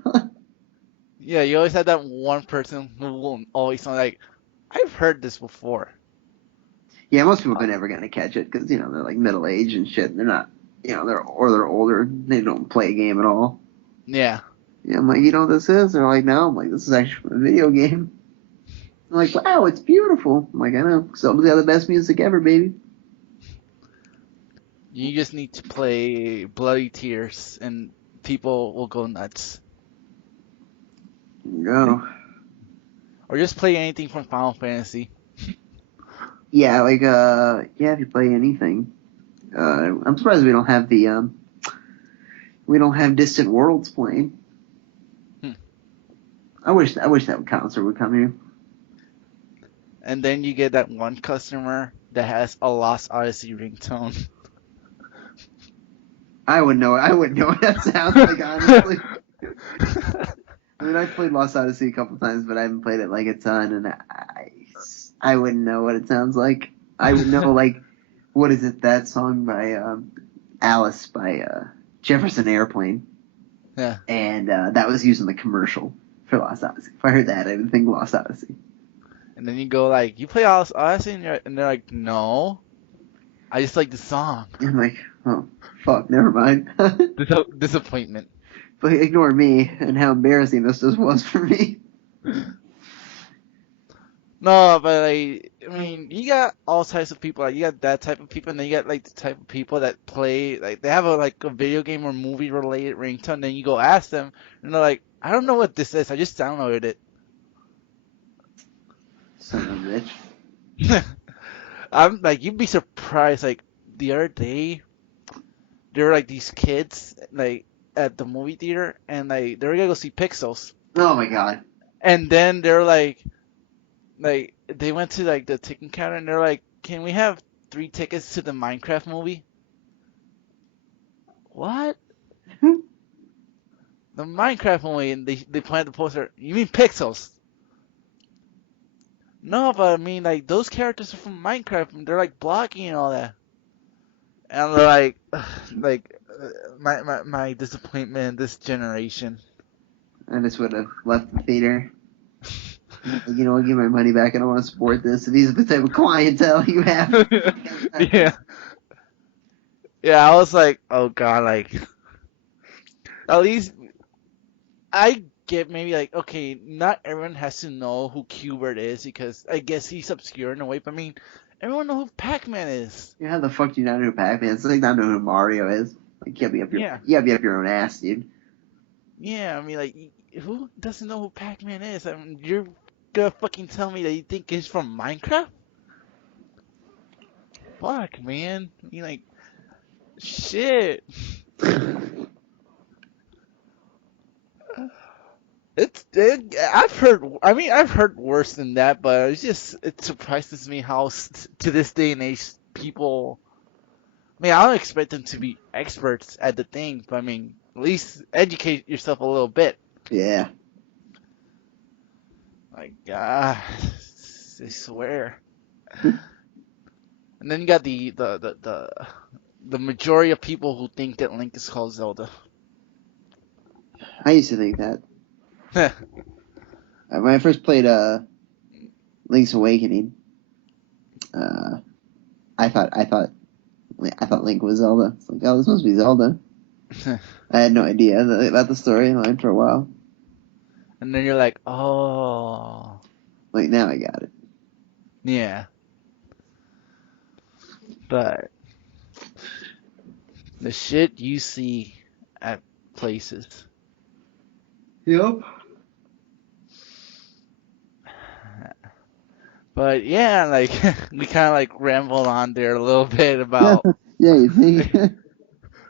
Yeah, you always have that one person who will always sound like, I've heard this before. Yeah, most people are never going to catch it because, they're like middle aged and shit. They're not, they're older. They don't play a game at all. Yeah. Yeah, I'm like, you know what this is? They're like, no. I'm like, this is actually from a video game. I'm like, wow, it's beautiful. I'm like, I know. Zelda's got the best music ever, baby. You just need to play Bloody Tears and people will go nuts. No. Or just play anything from Final Fantasy. Yeah, like, if you play anything. I'm surprised we don't have we don't have Distant Worlds playing. I wish that concert would come here. And then you get that one customer that has a Lost Odyssey ringtone. I wouldn't know what that sounds like, honestly. I mean, I've played Lost Odyssey a couple times, but I haven't played it like a ton, and I wouldn't know what it sounds like. I would know, like, what is it, that song by Alice by Jefferson Airplane. Yeah. And that was used in the commercial for Lost Odyssey. If I heard that, I would think Lost Odyssey. And then you go like, you play Alice Odyssey, and they're like, no, I just like the song. And I'm like, oh, fuck, never mind. Disappointment. But ignore me and how embarrassing this just was for me. No, but like, I mean, you got all types of people. Like, you got that type of people, and then you got like the type of people that play, like, they have a video game or movie related ringtone. Then you go ask them, and they're like, I don't know what this is. I just downloaded it. Son of a bitch. I'm like, you'd be surprised. Like the other day, there were like these kids like at the movie theater, and like they were gonna go see Pixels, Oh my god. and then they're like they went to like the ticket counter, and they're like, "Can we have 3 tickets to the Minecraft movie?" What? The Minecraft movie, and they pointed at the poster. You mean Pixels? No, but I mean like those characters are from Minecraft, and they're like blocking and all that. And they're like, like my disappointment in this generation. I just would have left the theater. Like, you know what, give my money back. I don't want to support this. So these are the type of clientele you have. Yeah. Yeah, I was like, oh god, like at least I get maybe like, okay, not everyone has to know who Qbert is because I guess he's obscure in a way, but I mean everyone know who Pac-Man is. Yeah, how the fuck do you not know who Pac-Man is? It's like not know who Mario is. Like, Yeah. you gotta be up your own ass, dude. Yeah, I mean like who doesn't know who Pac-Man is? I mean you're gonna fucking tell me that you think he's from Minecraft? Fuck, man. I mean like shit. I've heard. I mean, I've heard worse than that, but it surprises me how to this day and age people. I mean, I don't expect them to be experts at the thing, but I mean, at least educate yourself a little bit. Yeah. Like, I swear. And then you got the majority of people who think that Link is called Zelda. I used to think that. When I first played Link's Awakening, uh, I thought Link was Zelda. It's like, oh, this must be Zelda. I had no idea about the storyline for a while. And then you're like, oh, Like, now I got it. yeah. But the shit you see at places. Yep. But yeah, like we kind of like rambled on there a little bit about Yeah, you think?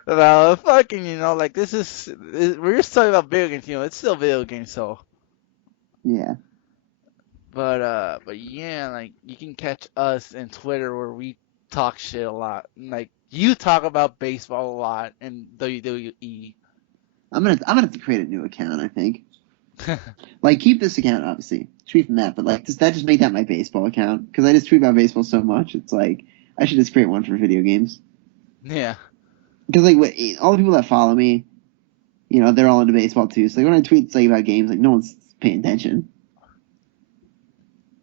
about fucking, like we're just talking about video games, it's still video games, so. Yeah. But yeah, like you can catch us in Twitter where we talk shit a lot. Like you talk about baseball a lot and WWE. I'm gonna have to create a new account, I think. Like, keep this account, obviously. Tweet from that, but like, does that just make that my baseball account? Because I just tweet about baseball so much, it's like, I should just create one for video games. Yeah. Because, like, all the people that follow me, they're all into baseball too. So, like, when I tweet, like, about games, like, no one's paying attention.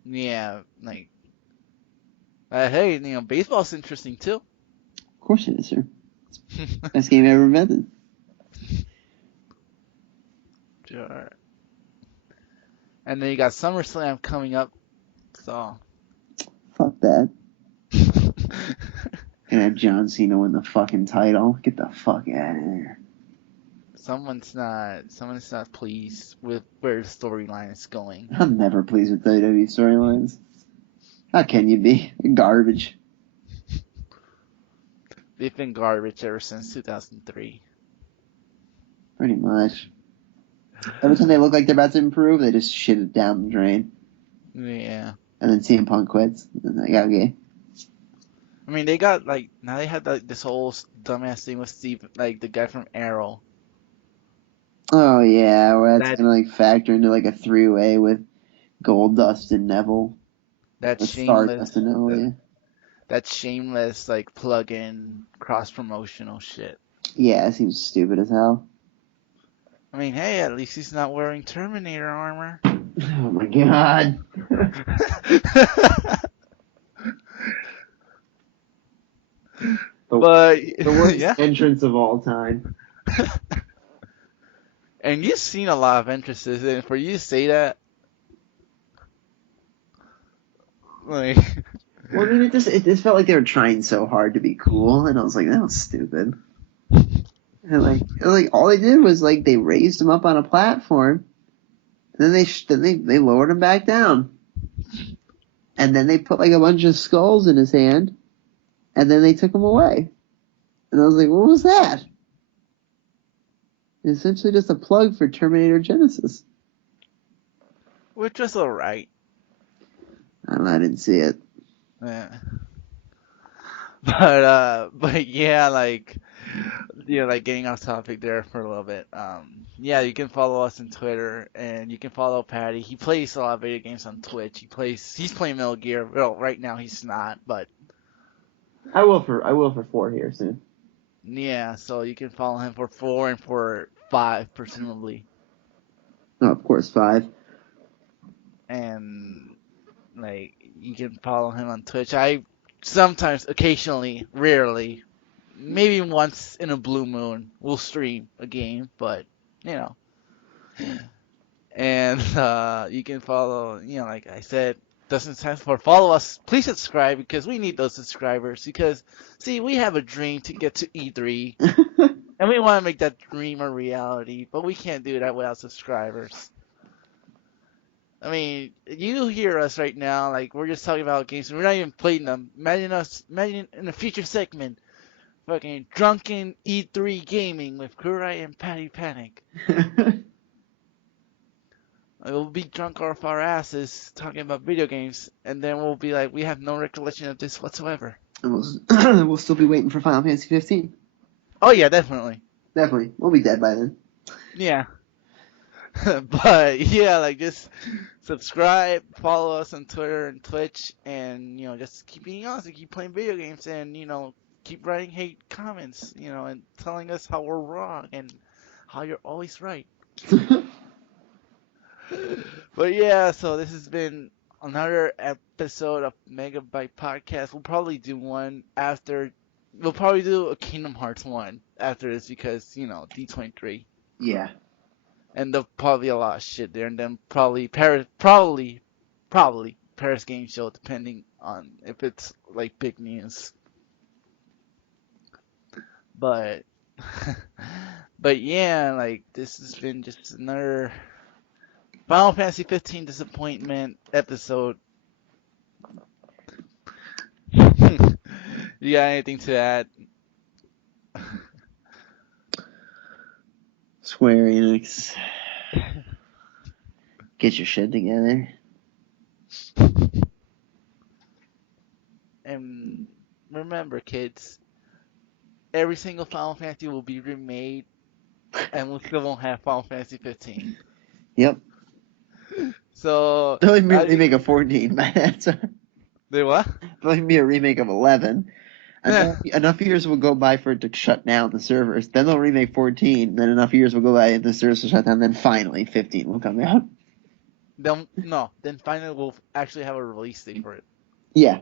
Yeah, like, hey, baseball's interesting too. Of course it is, sir. Best game ever invented. Sure. And then you got SummerSlam coming up, so. Fuck that. Gonna have John Cena win the fucking title. Get the fuck out of there. Someone's not pleased with where the storyline is going. I'm never pleased with WWE storylines. How can you be? They're garbage. They've been garbage ever since 2003. Pretty much. Every time they look like they're about to improve, they just shit it down the drain. Yeah. And then CM Punk quits. And then, like, okay. I mean, they got now they had this whole dumbass thing with Steve, like the guy from Arrow. Oh yeah, where that's That gonna like factor into like a 3-way with Goldust and Neville. that With shameless, Stardust and Neville, yeah. that shameless like plug-in cross promotional shit. Yeah, it seems stupid as hell. I mean, hey, at least he's not wearing Terminator armor. Oh my god. the, But the worst yeah, entrance of all time. and you've seen a lot of entrances, and for you to say that, like, Well, I mean, it just felt like they were trying so hard to be cool, and I was like, that was stupid. And like all they did was like they raised him up on a platform, and then they lowered him back down, and then they put like a bunch of skulls in his hand, and then they took him away. And I was like, what was that? It's essentially just a plug for Terminator Genesis. which was alright. I don't know, I didn't see it. Yeah. But yeah, like, like getting off topic there for a little bit. Yeah, you can follow us on Twitter, and you can follow Patty. He plays a lot of video games on Twitch. He's playing Metal Gear. Well, right now he's not, but I will for 4 here soon. yeah. So you can follow him for 4 and for 5, presumably, Oh, of course, 5. and like you can follow him on Twitch. I sometimes, occasionally, rarely, maybe once in a blue moon, will stream a game, but you know. And you can follow, like I said, doesn't stand for follow us. Please subscribe because we need those subscribers. Because see, we have a dream to get to E3, and we want to make that dream a reality, but we can't do that without subscribers. I mean, you hear us right now, like we're just talking about games, and we're not even playing them. Imagine in a future segment, fucking drunken E3 gaming with Kurai and Patty Panic. We'll be drunk off our asses talking about video games, and then we'll be like, we have no recollection of this whatsoever. And we'll still be waiting for Final Fantasy 15. Oh yeah, definitely. Definitely, we'll be dead by then. Yeah. But yeah, like just subscribe, follow us on Twitter and Twitch, and just keep being honest and keep playing video games, and keep writing hate comments, and telling us how we're wrong and how you're always right. But yeah, so this has been another episode of Megabyte Podcast. We'll probably do one after. We'll probably do a Kingdom Hearts one after this because D23, Yeah. and there'll probably be a lot of shit there, and then probably Paris Game Show, depending on if it's like big news. But but yeah, like this has been just another Final Fantasy 15 disappointment episode. You got anything to add? Square Enix, get your shit together. And remember, kids, every single Final Fantasy will be remade, and we still won't have Final Fantasy 15. Yep. So, There'll be a remake of 14 by that time. they what? There'll be a remake of 11. Enough years will go by for it to shut down the servers. Then they'll remake 14. Then enough years will go by and the servers will shut down. Then finally 15 will come out. Then finally we'll actually have a release date for it. Yeah.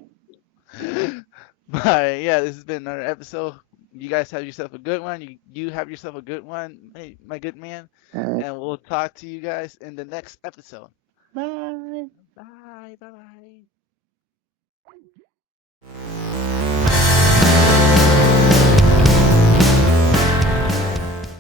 But yeah, this has been another episode. You guys have yourself a good one. You have yourself a good one, hey, my good man. And we'll talk to you guys in the next episode. Bye. Bye. Bye. Bye.